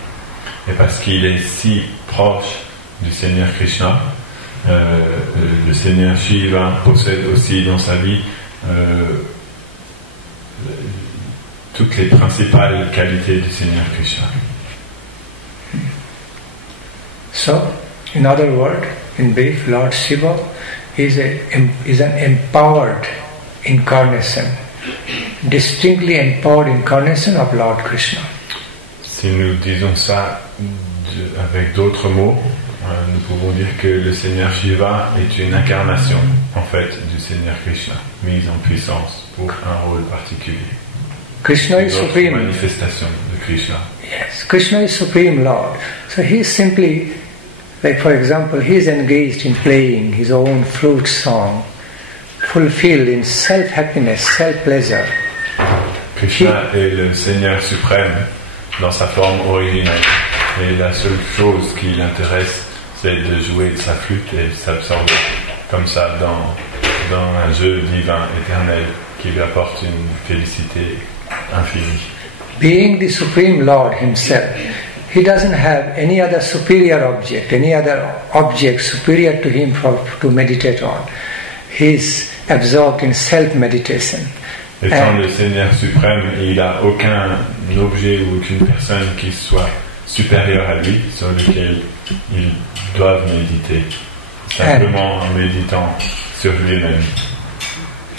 Et parce qu'il est si proche du Seigneur Krishna, le Seigneur Shiva possède aussi dans sa vie toutes les principales qualités du Seigneur Krishna. So, in other words, in brief, Lord Shiva is an empowered incarnation, distinctly empowered incarnation of Lord Krishna. Si nous disons ça avec d'autres mots, nous pouvons dire que le Seigneur Shiva est une incarnation, en fait, du Seigneur Krishna, mise en puissance pour un rôle particulier. Krishna is supreme. Manifestation de Krishna. Yes, Krishna is supreme Lord. So he is simply, like for example, he is engaged in playing his own flute song, fulfilled in self-happiness, self-pleasure. Krishna est le Seigneur suprême dans sa forme originelle. Et la seule chose qui l'intéresse, c'est de jouer de sa flûte et s'absorber comme ça dans un jeu divin, éternel, qui lui apporte une félicité infinie. Being the Supreme Lord himself, he doesn't have any other superior object, any other object superior to him to meditate on. He's absorbed in self-meditation. Étant le Seigneur suprême, il n'a aucun objet ou aucune personne qui soit supérieure à lui, sur lequel ils doivent méditer, simplement en méditant sur lui-même.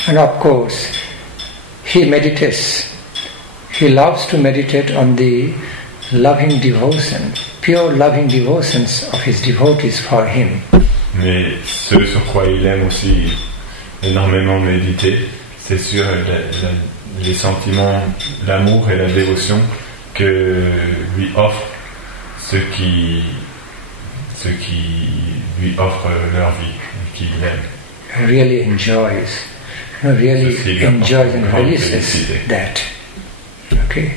And of course, he meditates. He loves to meditate on the loving devotion, pure loving devotions of his devotees for him. Mais ce sur quoi il aime aussi énormément méditer, c'est sur les sentiments, l'amour et la dévotion que lui offrent ceux qui lui offrent leur vie, qui l'aiment. Really enjoys, really enjoys and relishes that. Okay.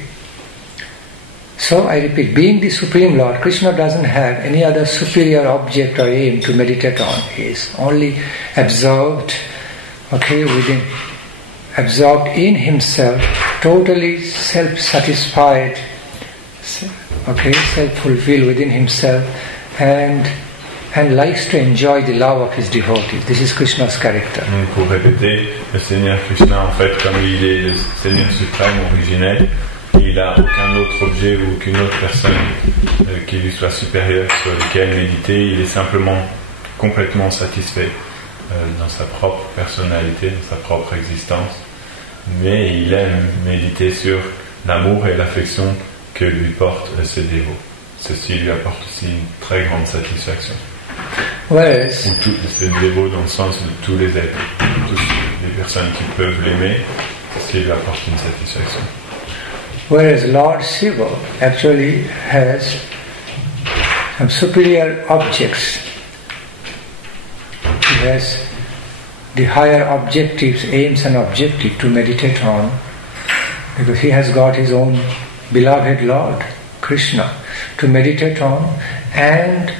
So I repeat, being the Supreme Lord, Krishna doesn't have any other superior object or aim to meditate on. He is only absorbed, absorbed in himself, totally self-satisfied, self-fulfilled within himself, and likes to enjoy the love of his devotees. This is Krishna's character. Pour répéter, le Seigneur Krishna, en fait, comme il est le Seigneur suprême originel, il n'a aucun autre objet ou aucune autre personne qui lui soit supérieure sur lequel méditer. Il est simplement complètement satisfait dans sa propre personnalité, dans sa propre existence. Mais il aime méditer sur l'amour et l'affection que lui portent ses dévots. Ceci lui apporte aussi une très grande satisfaction. Whereas, ou ses dévots dans le sens de tous les êtres, toutes les personnes qui peuvent l'aimer, ceci lui apporte une satisfaction. Whereas Lord Siva actually has some superior objects. He has the higher objectives, aims and objectives to meditate on, because he has got his own beloved Lord, Krishna, to meditate on, and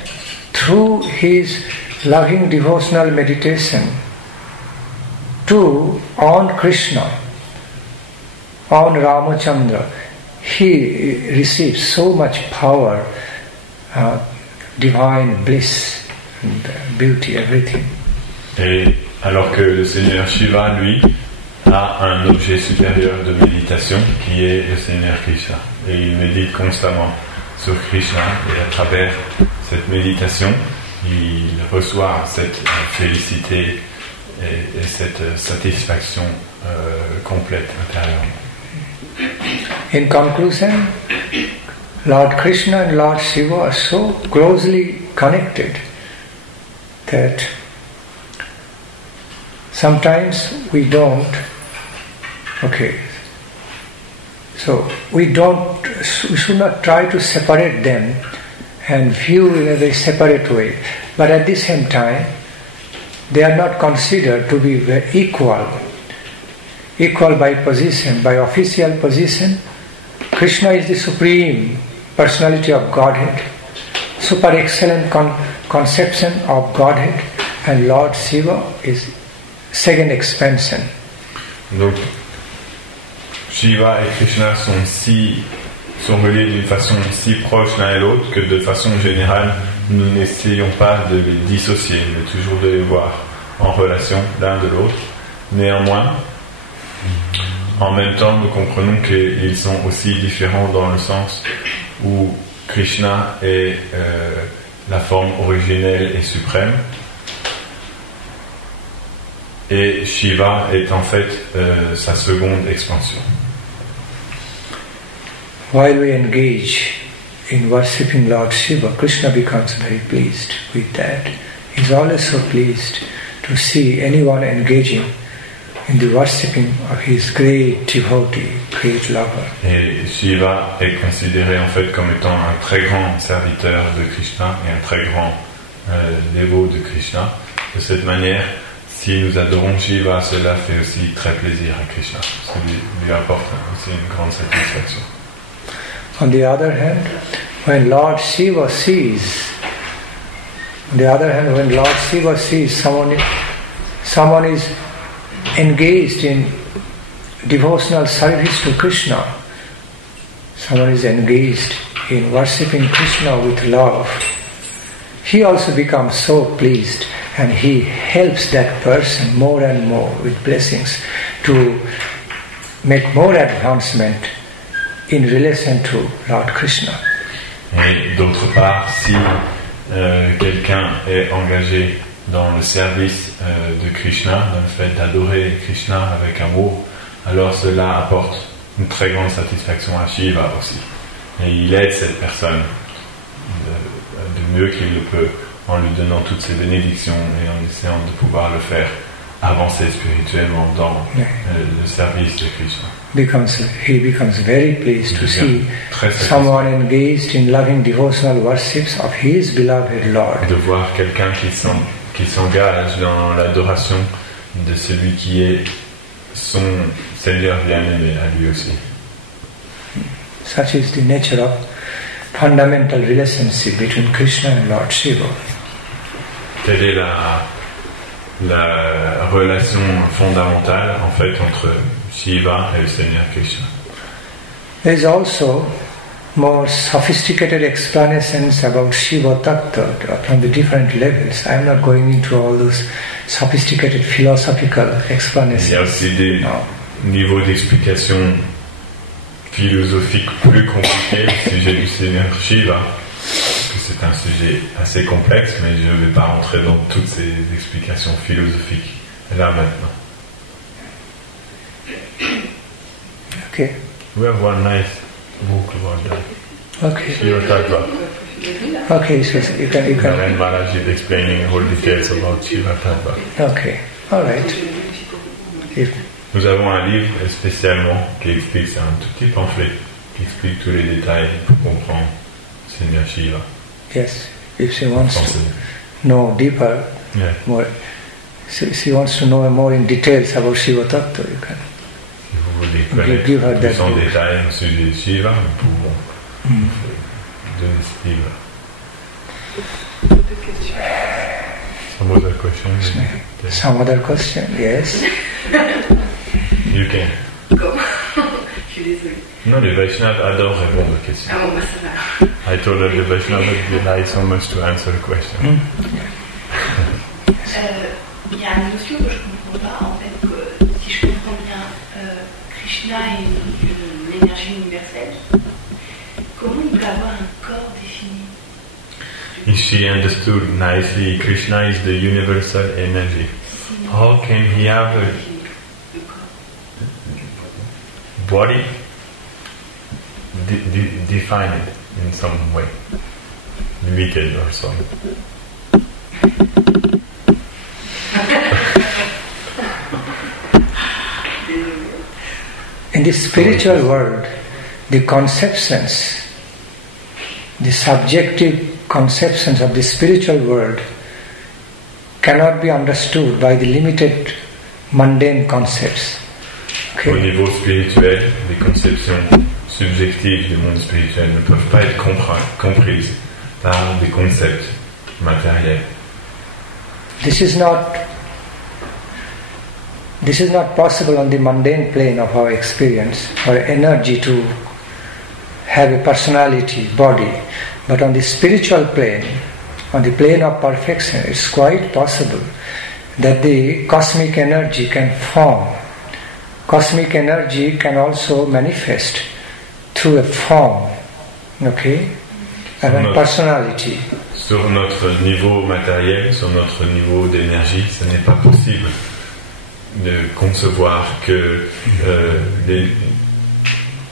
through his loving devotional meditation on Krishna, on Ramachandra, he receives so much power, divine bliss, and beauty, everything. Et alors que le Seigneur Shiva, lui, a un objet supérieur de méditation qui est le Seigneur Krishna. Et il médite constamment sur Krishna, et à travers cette méditation, il reçoit cette félicité et cette satisfaction complète intérieurement. In conclusion, Lord Krishna and Lord Shiva are so closely connected that sometimes we should not try to separate them and view in a very separate way. But at the same time, they are not considered to be equal by position, by official position. Krishna is the Supreme Personality of Godhead, super excellent conception of Godhead, and Lord Shiva is second expansion. Donc, Shiva et Krishna sont reliés d'une façon si proche l'un et l'autre que de façon générale, nous n'essayons pas de les dissocier, mais toujours de les voir en relation l'un de l'autre. Néanmoins, en même temps, nous comprenons qu'ils sont aussi différents dans le sens où Krishna est la forme originelle et suprême, et Shiva est en fait sa seconde expansion. While we engage in worshipping Lord Shiva, Krishna becomes very pleased with that. He is always so pleased to see anyone engaging in the worshipping of his great devotee, great lover. Et Shiva est considéré en fait comme étant un très grand serviteur de Krishna et un très grand dévot de Krishna. De cette manière, si nous adorons Shiva, cela fait aussi très plaisir à Krishna. Ça lui apporte aussi une grande satisfaction. On the other hand, when Lord Shiva sees someone is engaged in devotional service to Krishna, someone is engaged in worshipping Krishna with love, he also becomes so pleased and he helps that person more and more with blessings to make more advancement in relation to Lord Krishna. Et d'autre part, si quelqu'un est engagé dans le service de Krishna, dans le fait d'adorer Krishna avec amour, alors cela apporte une très grande satisfaction à Shiva aussi. Et il aide cette personne de mieux qu'il le peut en lui donnant toutes ses bénédictions et en essayant de pouvoir le faire avancer spirituellement dans le service de Krishna. He becomes very pleased to see someone engaged in loving devotional worships of his beloved Lord. De voir quelqu'un qui s'engage dans l'adoration de celui qui est son Seigneur bien-aimé à lui aussi. Such is the nature of fundamental relationship between Krishna and Lord Shiva. Telle est la relation fondamentale en fait entre Shiva et le Seigneur Krishna. There is also more sophisticated explanations about Shiva Tattva from the different levels. I am not going into all those sophisticated philosophical explanations. Il y a aussi des niveaux d'explication philosophiques plus compliqués au sujet du Seigneur Shiva. C'est un sujet assez complexe, mais je ne vais pas rentrer dans toutes ces explications philosophiques là maintenant. Okay. We have one nice book about that. Okay. Shiva Tattva. Okay, so you can. And Maharaj is explaining all details about Shiva Tattva. Okay, all right. Nous avons un livre spécialement qui explique, c'est un tout petit pamphlet qui explique tous les détails pour comprendre Seigneur Shiva. Yes, if she wants to know deeper, more, she wants to know more in details about Shiva Tattva, you can. Si vous voulez connaître plus en détail au sujet de Shiva, nous pouvons donner ce livre. Some other questions? Some other question, yes. You can. Go. Je suis désolée. Non, les Vaishnavas adorent répondre aux questions. Ah bon, bah ça va. I told her the Vaishnava would be nice so much to answer the question. Il y a une notion que je ne comprends pas, en fait, que si je comprends bien, Krishna est une énergie universelle. Comment il peut avoir un corps défini? If she understood nicely, Krishna is the universal energy. How can he have a body? Define it in some way, limited or so. In the spiritual world, the conceptions, the subjective conceptions of the spiritual world cannot be understood by the limited mundane concepts. Au niveau spirituel, les conceptions subjectives du monde spirituel ne peuvent pas être comprises par des concepts matériels. This is not possible on the mundane plane of our experience for energy to have a personality, body. But on the spiritual plane, on the plane of perfection, it's quite possible that the cosmic energy can form. Cosmic energy can also manifest through a form, okay, and a personality. Sur notre niveau matériel, sur notre niveau d'énergie, ce n'est pas possible de concevoir que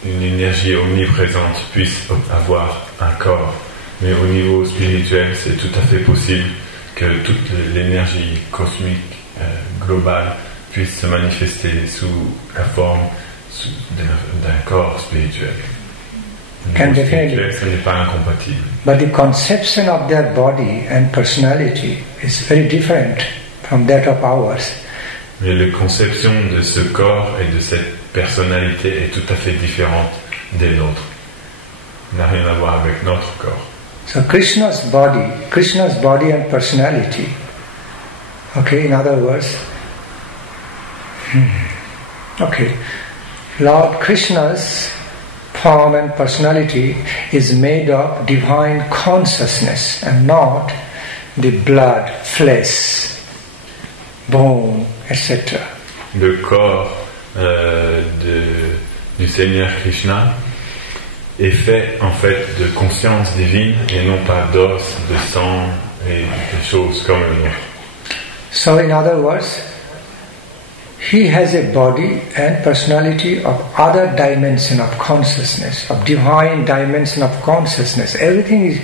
une énergie omniprésente puisse avoir un corps. Mais au niveau spirituel, c'est tout à fait possible que toute l'énergie cosmique globale puisse se manifester sous la forme d'un corps spirituel. Can spirituel, ce n'est pas incompatible. But the conception of their body and personality is very different from that of ours. Mais la conception de ce corps et de cette personnalité est tout à fait différente des nôtres. N'a rien à voir avec notre corps. So Krishna's body and personality. Okay, in other words, okay, Lord Krishna's form and personality is made of divine consciousness and not the blood, flesh, bone, etc. Le corps du Seigneur Krishna est fait en fait de conscience divine et non pas d'os, de sang et de choses comme le nôtre. So in other words, he has a body and personality of other dimension of consciousness, of divine dimension of consciousness. Everything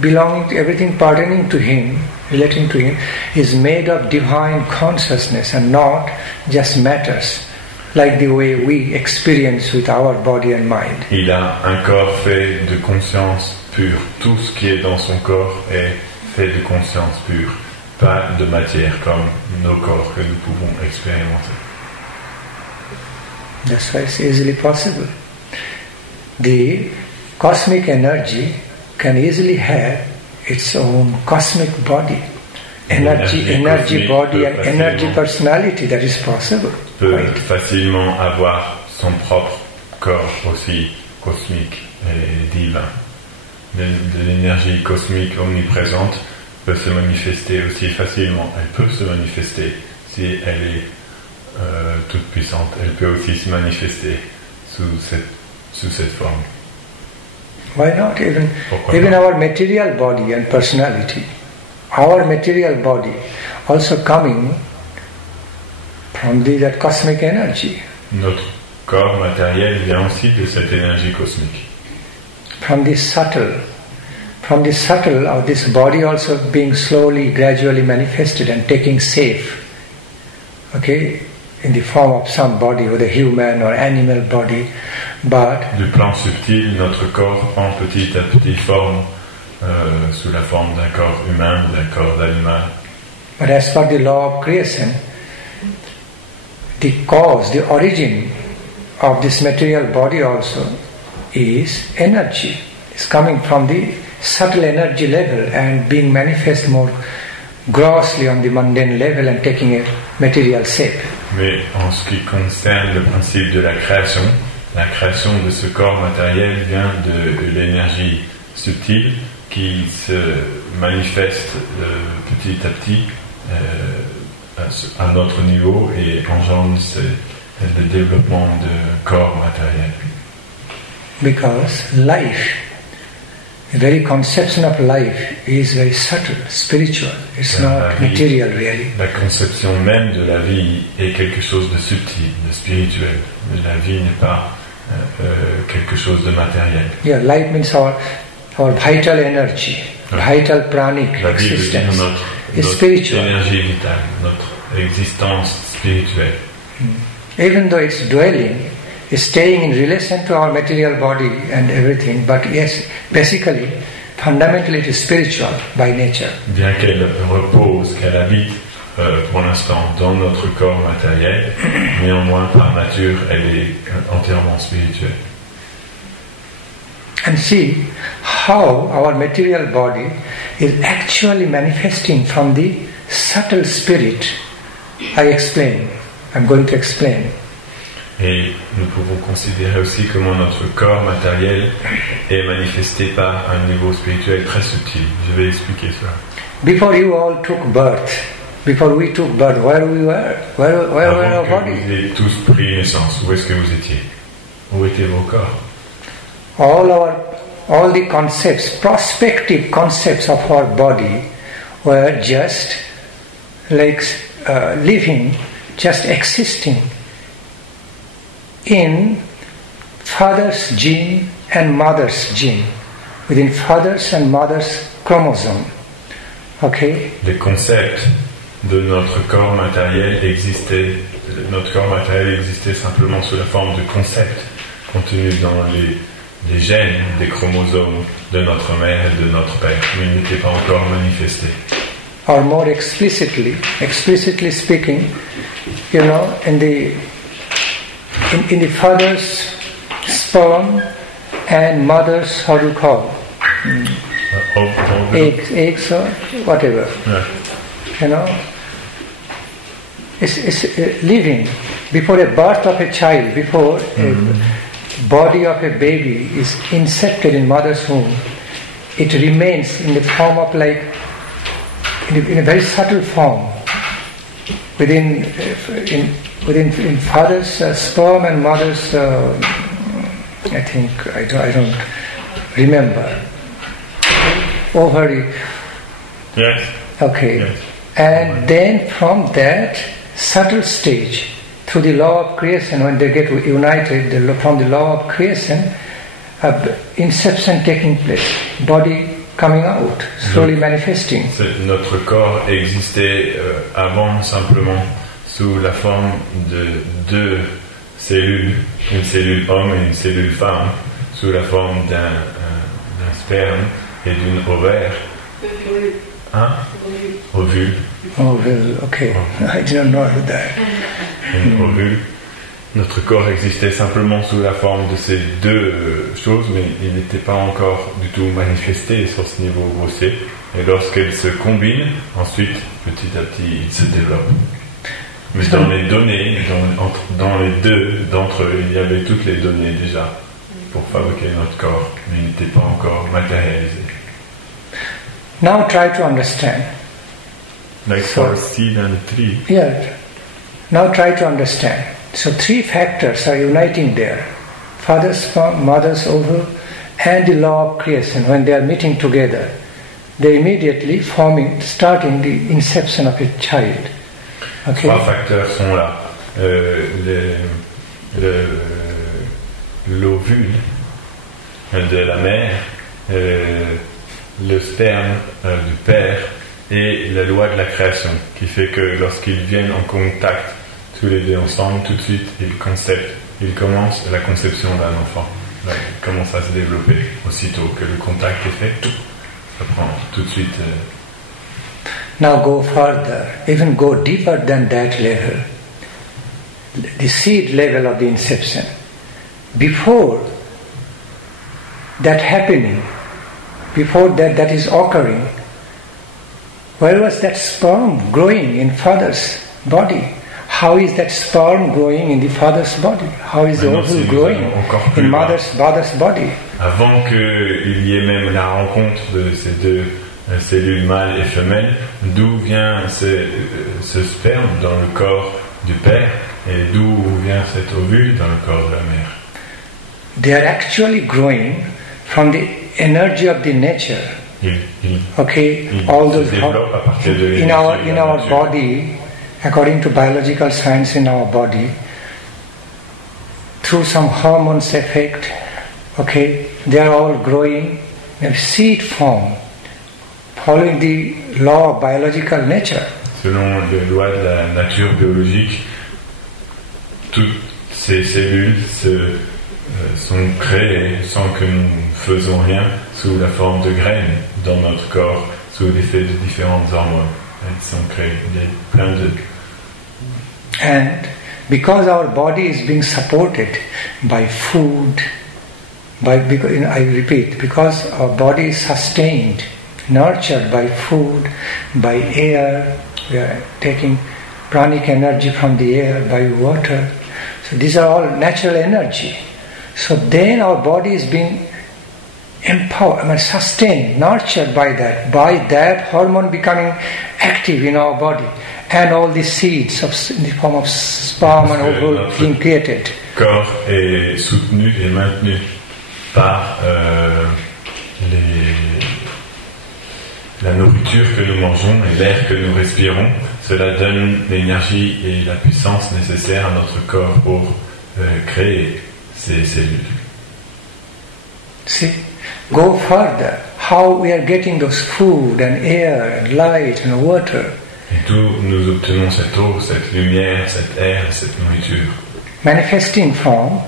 belonging to, everything pertaining to him, relating to him, is made of divine consciousness and not just matters, like the way we experience with our body and mind. Il a un corps fait de conscience pure. Tout ce qui est dans son corps est fait de conscience pure, pas de matière comme nos corps que nous pouvons expérimenter. That's why it's easily possible. The cosmic energy can easily have its own cosmic body. Energy body and energy personality, that is possible. Peut Right? facilement avoir son propre corps aussi cosmique et divin. De l'énergie cosmique omniprésente peut se manifester aussi facilement. Elle peut se manifester si elle est toute puissante. Elle peut aussi se manifester sous cette forme. Why not? Even our material body and personality, our material body also coming from that cosmic energy. Notre corps matériel vient aussi de cette énergie cosmique. From the subtle, or this body also being slowly, gradually manifested and taking shape, okay, in the form of some body, whether human or animal body, but Du plan subtil, notre corps prend petit à petit forme sous la forme d'un corps humain ou d'un corps d'animal. but as per the law of creation, the cause, the origin of this material body also is energy. It's coming from the subtle energy level and being manifest more grossly on the mundane level and taking a material shape. Mais en ce qui concerne le principe de la création de ce corps matériel vient de l'énergie subtile qui se manifeste petit à petit à notre niveau et engendre le développement de corps matériel. Because life, the very conception of life is very subtle, spiritual. It's not material really. La conception même de la vie est quelque chose de subtil, de spirituel. La vie n'est pas quelque chose de matériel. Yeah, life means our vital energy, vital pranic La vie veut dire existence. It's notre spiritual. énergie vitale, notre existence spirituelle. Even though it's dwelling, it's staying in relation to our material body and everything, but yes, basically, fundamentally it is spiritual by nature. Bien qu'elle repose, qu'elle habite pour l'instant dans notre corps matériel, néanmoins par nature elle est entièrement spirituelle. And see how our material body is actually manifesting from the subtle spirit. I'm going to explain. Et nous pouvons considérer aussi comment notre corps matériel est manifesté par un niveau spirituel très subtil. Je vais expliquer cela. Before you all took birth, before we took birth, where we were? Where were our Avant que bodies? vous ayez tous pris naissance, où est-ce que vous étiez? Où étaient vos corps? All the concepts, prospective concepts of our body were just like living, just existing in father's gene and mother's gene, within father's and mother's chromosome. Okay? Les concepts de notre corps matériel existaient. Notre corps matériel existait simplement sous la forme de concepts contenus dans les gènes des chromosomes de notre mère et de notre père, mais ils n'étaient pas encore manifestés. or more explicitly speaking, you know, in the father's sperm and mother's, how do you call? Eggs or whatever. Yeah. You know, it's living before a birth of a child, before a body of a baby is incepted in mother's womb. It remains in the form of like, in a very subtle form, within father's sperm and mother's, I think, I don't remember, ovary. Yes. Okay. Yes. And then from that subtle stage, through the law of creation, when they get united, from the law of creation, inception taking place, body coming out, slowly manifesting. Notre corps existait avant simplement sous la forme de deux cellules, une cellule homme et une cellule femme, sous la forme d'un sperme et d'une ovaire. Hein? Ovule. Ovule, okay. I didn't know that. Une ovule. Notre corps existait simplement sous la forme de ces deux choses, mais il n'était pas encore du tout manifesté sur ce niveau grossier. Et lorsqu'elles se combinent, ensuite, petit à petit, ils se développent. Mais dans les données, dans les deux d'entre eux, il y avait toutes les données déjà pour fabriquer notre corps, mais il n'était pas encore matérialisé. Now try to understand. Like for a seed and a tree. Yeah. Now try to understand. So three factors are uniting there. Father's sperm, mother's ovum, and the law of creation. When they are meeting together, they immediately starting the inception of a child. Okay? Trois facteurs sont là. L'ovule de la mère, le sperme du père et la loi de la création, qui fait que lorsqu'ils viennent en contact tous les deux ensemble, tout de suite, ils commencent la conception d'un enfant. Là, il commence à se développer aussitôt que le contact est fait, ça prend tout de suite. Now go further, even go deeper than that level, the seed level of the inception. Before that happening, before that is occurring, where was that sperm growing in father's body? How is that sperm growing in the father's body? How is the ovule growing in mother's body? Avant qu'il y ait même la rencontre de ces deux cellules mâles et femelles, d'où vient ce sperme dans le corps du père et d'où vient cet ovule dans le corps de la mère? They are actually growing from the energy of the nature. Okay, all those in our body, according to biological science, in our body, through some hormones effect, okay, they are all growing in seed form, following the law of biological nature. Selon les lois de la nature biologique, toutes ces cellules sont créées sans que nous faisons rien, sous la forme de graines dans notre corps, sous l'effet de différentes hormones. Elles sont créées, il y a plein de... And because our body is being supported by food, I repeat, because our body is sustained, nurtured by food, by air, we are taking pranic energy from the air, by water. So these are all natural energy. So then our body is being empowered, sustained, nurtured by that hormone becoming active in our body, and all the seeds in the form of sperm and ovule being created. Le corps est soutenu et maintenu par la nourriture que nous mangeons et l'air que nous respirons. Cela donne l'énergie et la puissance nécessaires à notre corps pour créer ces cellules. See, go further. How we are getting those food and air and light and water. Et d'où nous obtenons cette eau, cette lumière, cet air, cette nourriture. Manifesting from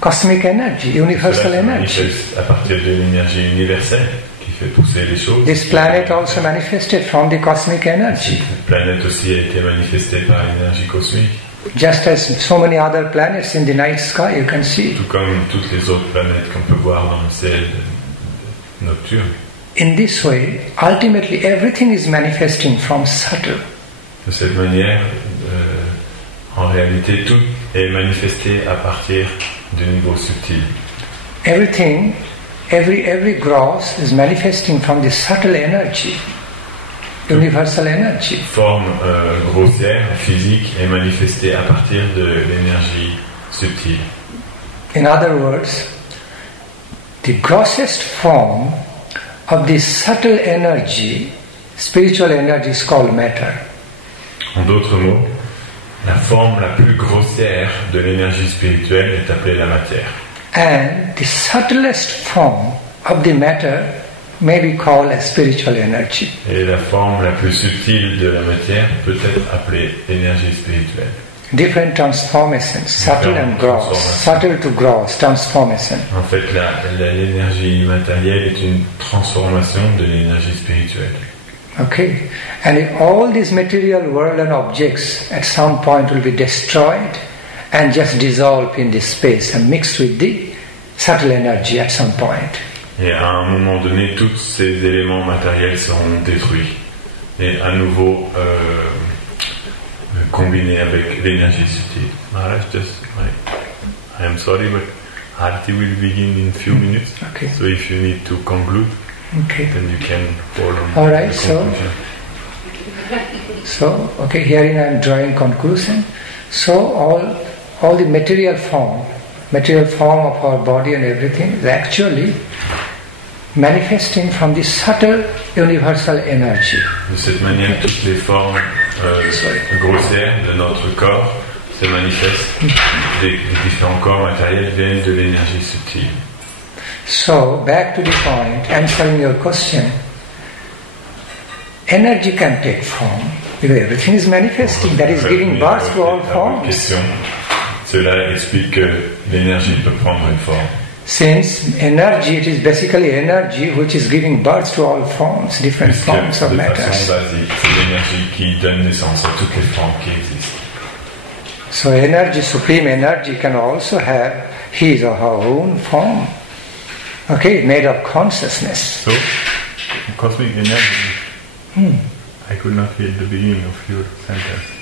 cosmic energy, universal energy. À partir de l'énergie universelle qui fait pousser les choses. This planet also manifested from the cosmic energy. Cette planète aussi a été manifestée par l'énergie cosmique. Just as so many other planets in the night sky, you can see. Tout comme toutes les autres planètes qu'on peut voir dans le ciel nocturne. In this way, ultimately everything is manifesting from subtle. De cette manière, en réalité, tout est manifesté à partir du niveau subtil. Everything, every gross is manifesting from the subtle energy, universal energy. Forme grossière, physique, est manifestée à partir de l'énergie subtile. In other words, the grossest form of this subtle energy, spiritual energy, is called matter. En d'autres mots, la forme la plus grossière de l'énergie spirituelle est appelée la matière. And the subtlest form of the matter may be called as spiritual energy. Et la forme la plus subtile de la matière peut être appelée énergie spirituelle. Different transformations, subtle and gross, subtle to gross transformation. En fait, l'énergie matérielle est une transformation de l'énergie spirituelle. Okay, and if all this material world and objects at some point will be destroyed and just dissolve in this space and mixed with the subtle energy at some point. Et à un moment donné, tous ces éléments matériels seront détruits et à nouveau combinés avec l'énergie subtile. Maharaj, I am sorry, but Arati will begin in few minutes. Okay. So if you need to conclude, okay, then you can follow. All right. The So okay. Herein I am drawing conclusion. So all the material form of our body and everything is actually manifesting from the subtle universal energy. De cette manière, toutes les formes grossières de notre corps se manifestent. Les différents corps matériels viennent de l'énergie subtile. So, back to the point, answering your question, energy can take form because everything is manifesting, that is giving birth to all forms. Cela explique que l'énergie peut prendre une forme. Since energy, it is basically energy which is giving birth to all forms, different forms of matter. De façon basique, c'est l'énergie qui donne naissance à toutes les formes qui existent. So energy, supreme energy, can also have his or her own form. Okay, made of consciousness. So, cosmic energy. I could not hear the beginning of your sentence.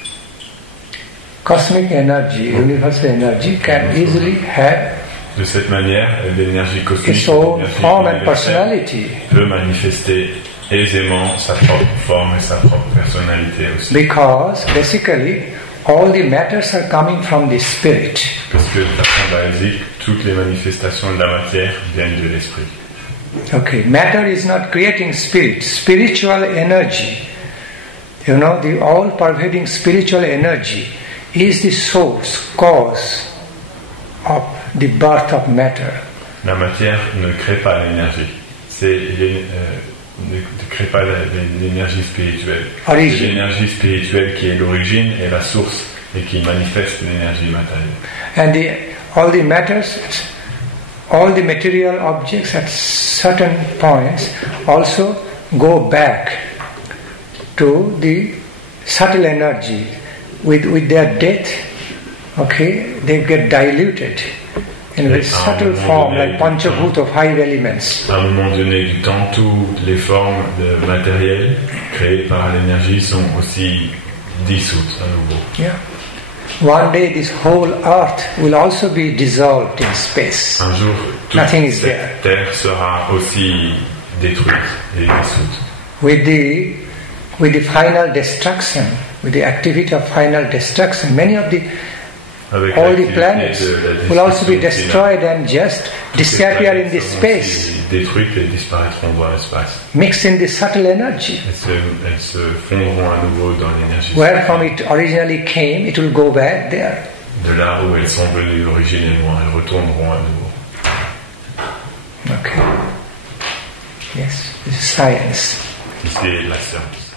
Cosmic energy, universal energy, can easily have de cette manière, l'énergie cosmique its own form and personality. Peut manifester aisément sa propre forme et sa propre personnalité aussi. Because basically all the matters are coming from the spirit. Parce que de façon basique, toutes les manifestations de la matière viennent de l'esprit. Okay, matter is not creating spirit. Spiritual energy, the all-pervading spiritual energy is the source, cause of the birth of matter. La matière ne crée pas l'énergie. Ne crée pas l'énergie spirituelle. C'est l'énergie spirituelle qui est l'origine et la source et qui manifeste l'énergie matérielle. And all the matters, all the material objects at certain points also go back to the subtle energy. With their death, okay, they get diluted in a very subtle form, like Panchabhuta of 5 elements. À un moment donné du temps, toutes les formes matérielles créées par l'énergie sont aussi dissoutes à nouveau. Yeah. One day this whole earth will also be dissolved in space. Un jour, toute cette terre sera aussi détruite et dissoute. With the final destruction, with the activity of final destruction, many of all the planets will also be destroyed and just disappear in this space. Détruites et disparaîtront dans l'espace. Mixed in the subtle energy. Elles se fondront à nouveau dans l'énergie. Where from it originally came, it will go back there. De là où elles sont venues originellement, elles retourneront à nouveau. Okay. Yes, this is science. C'est la science.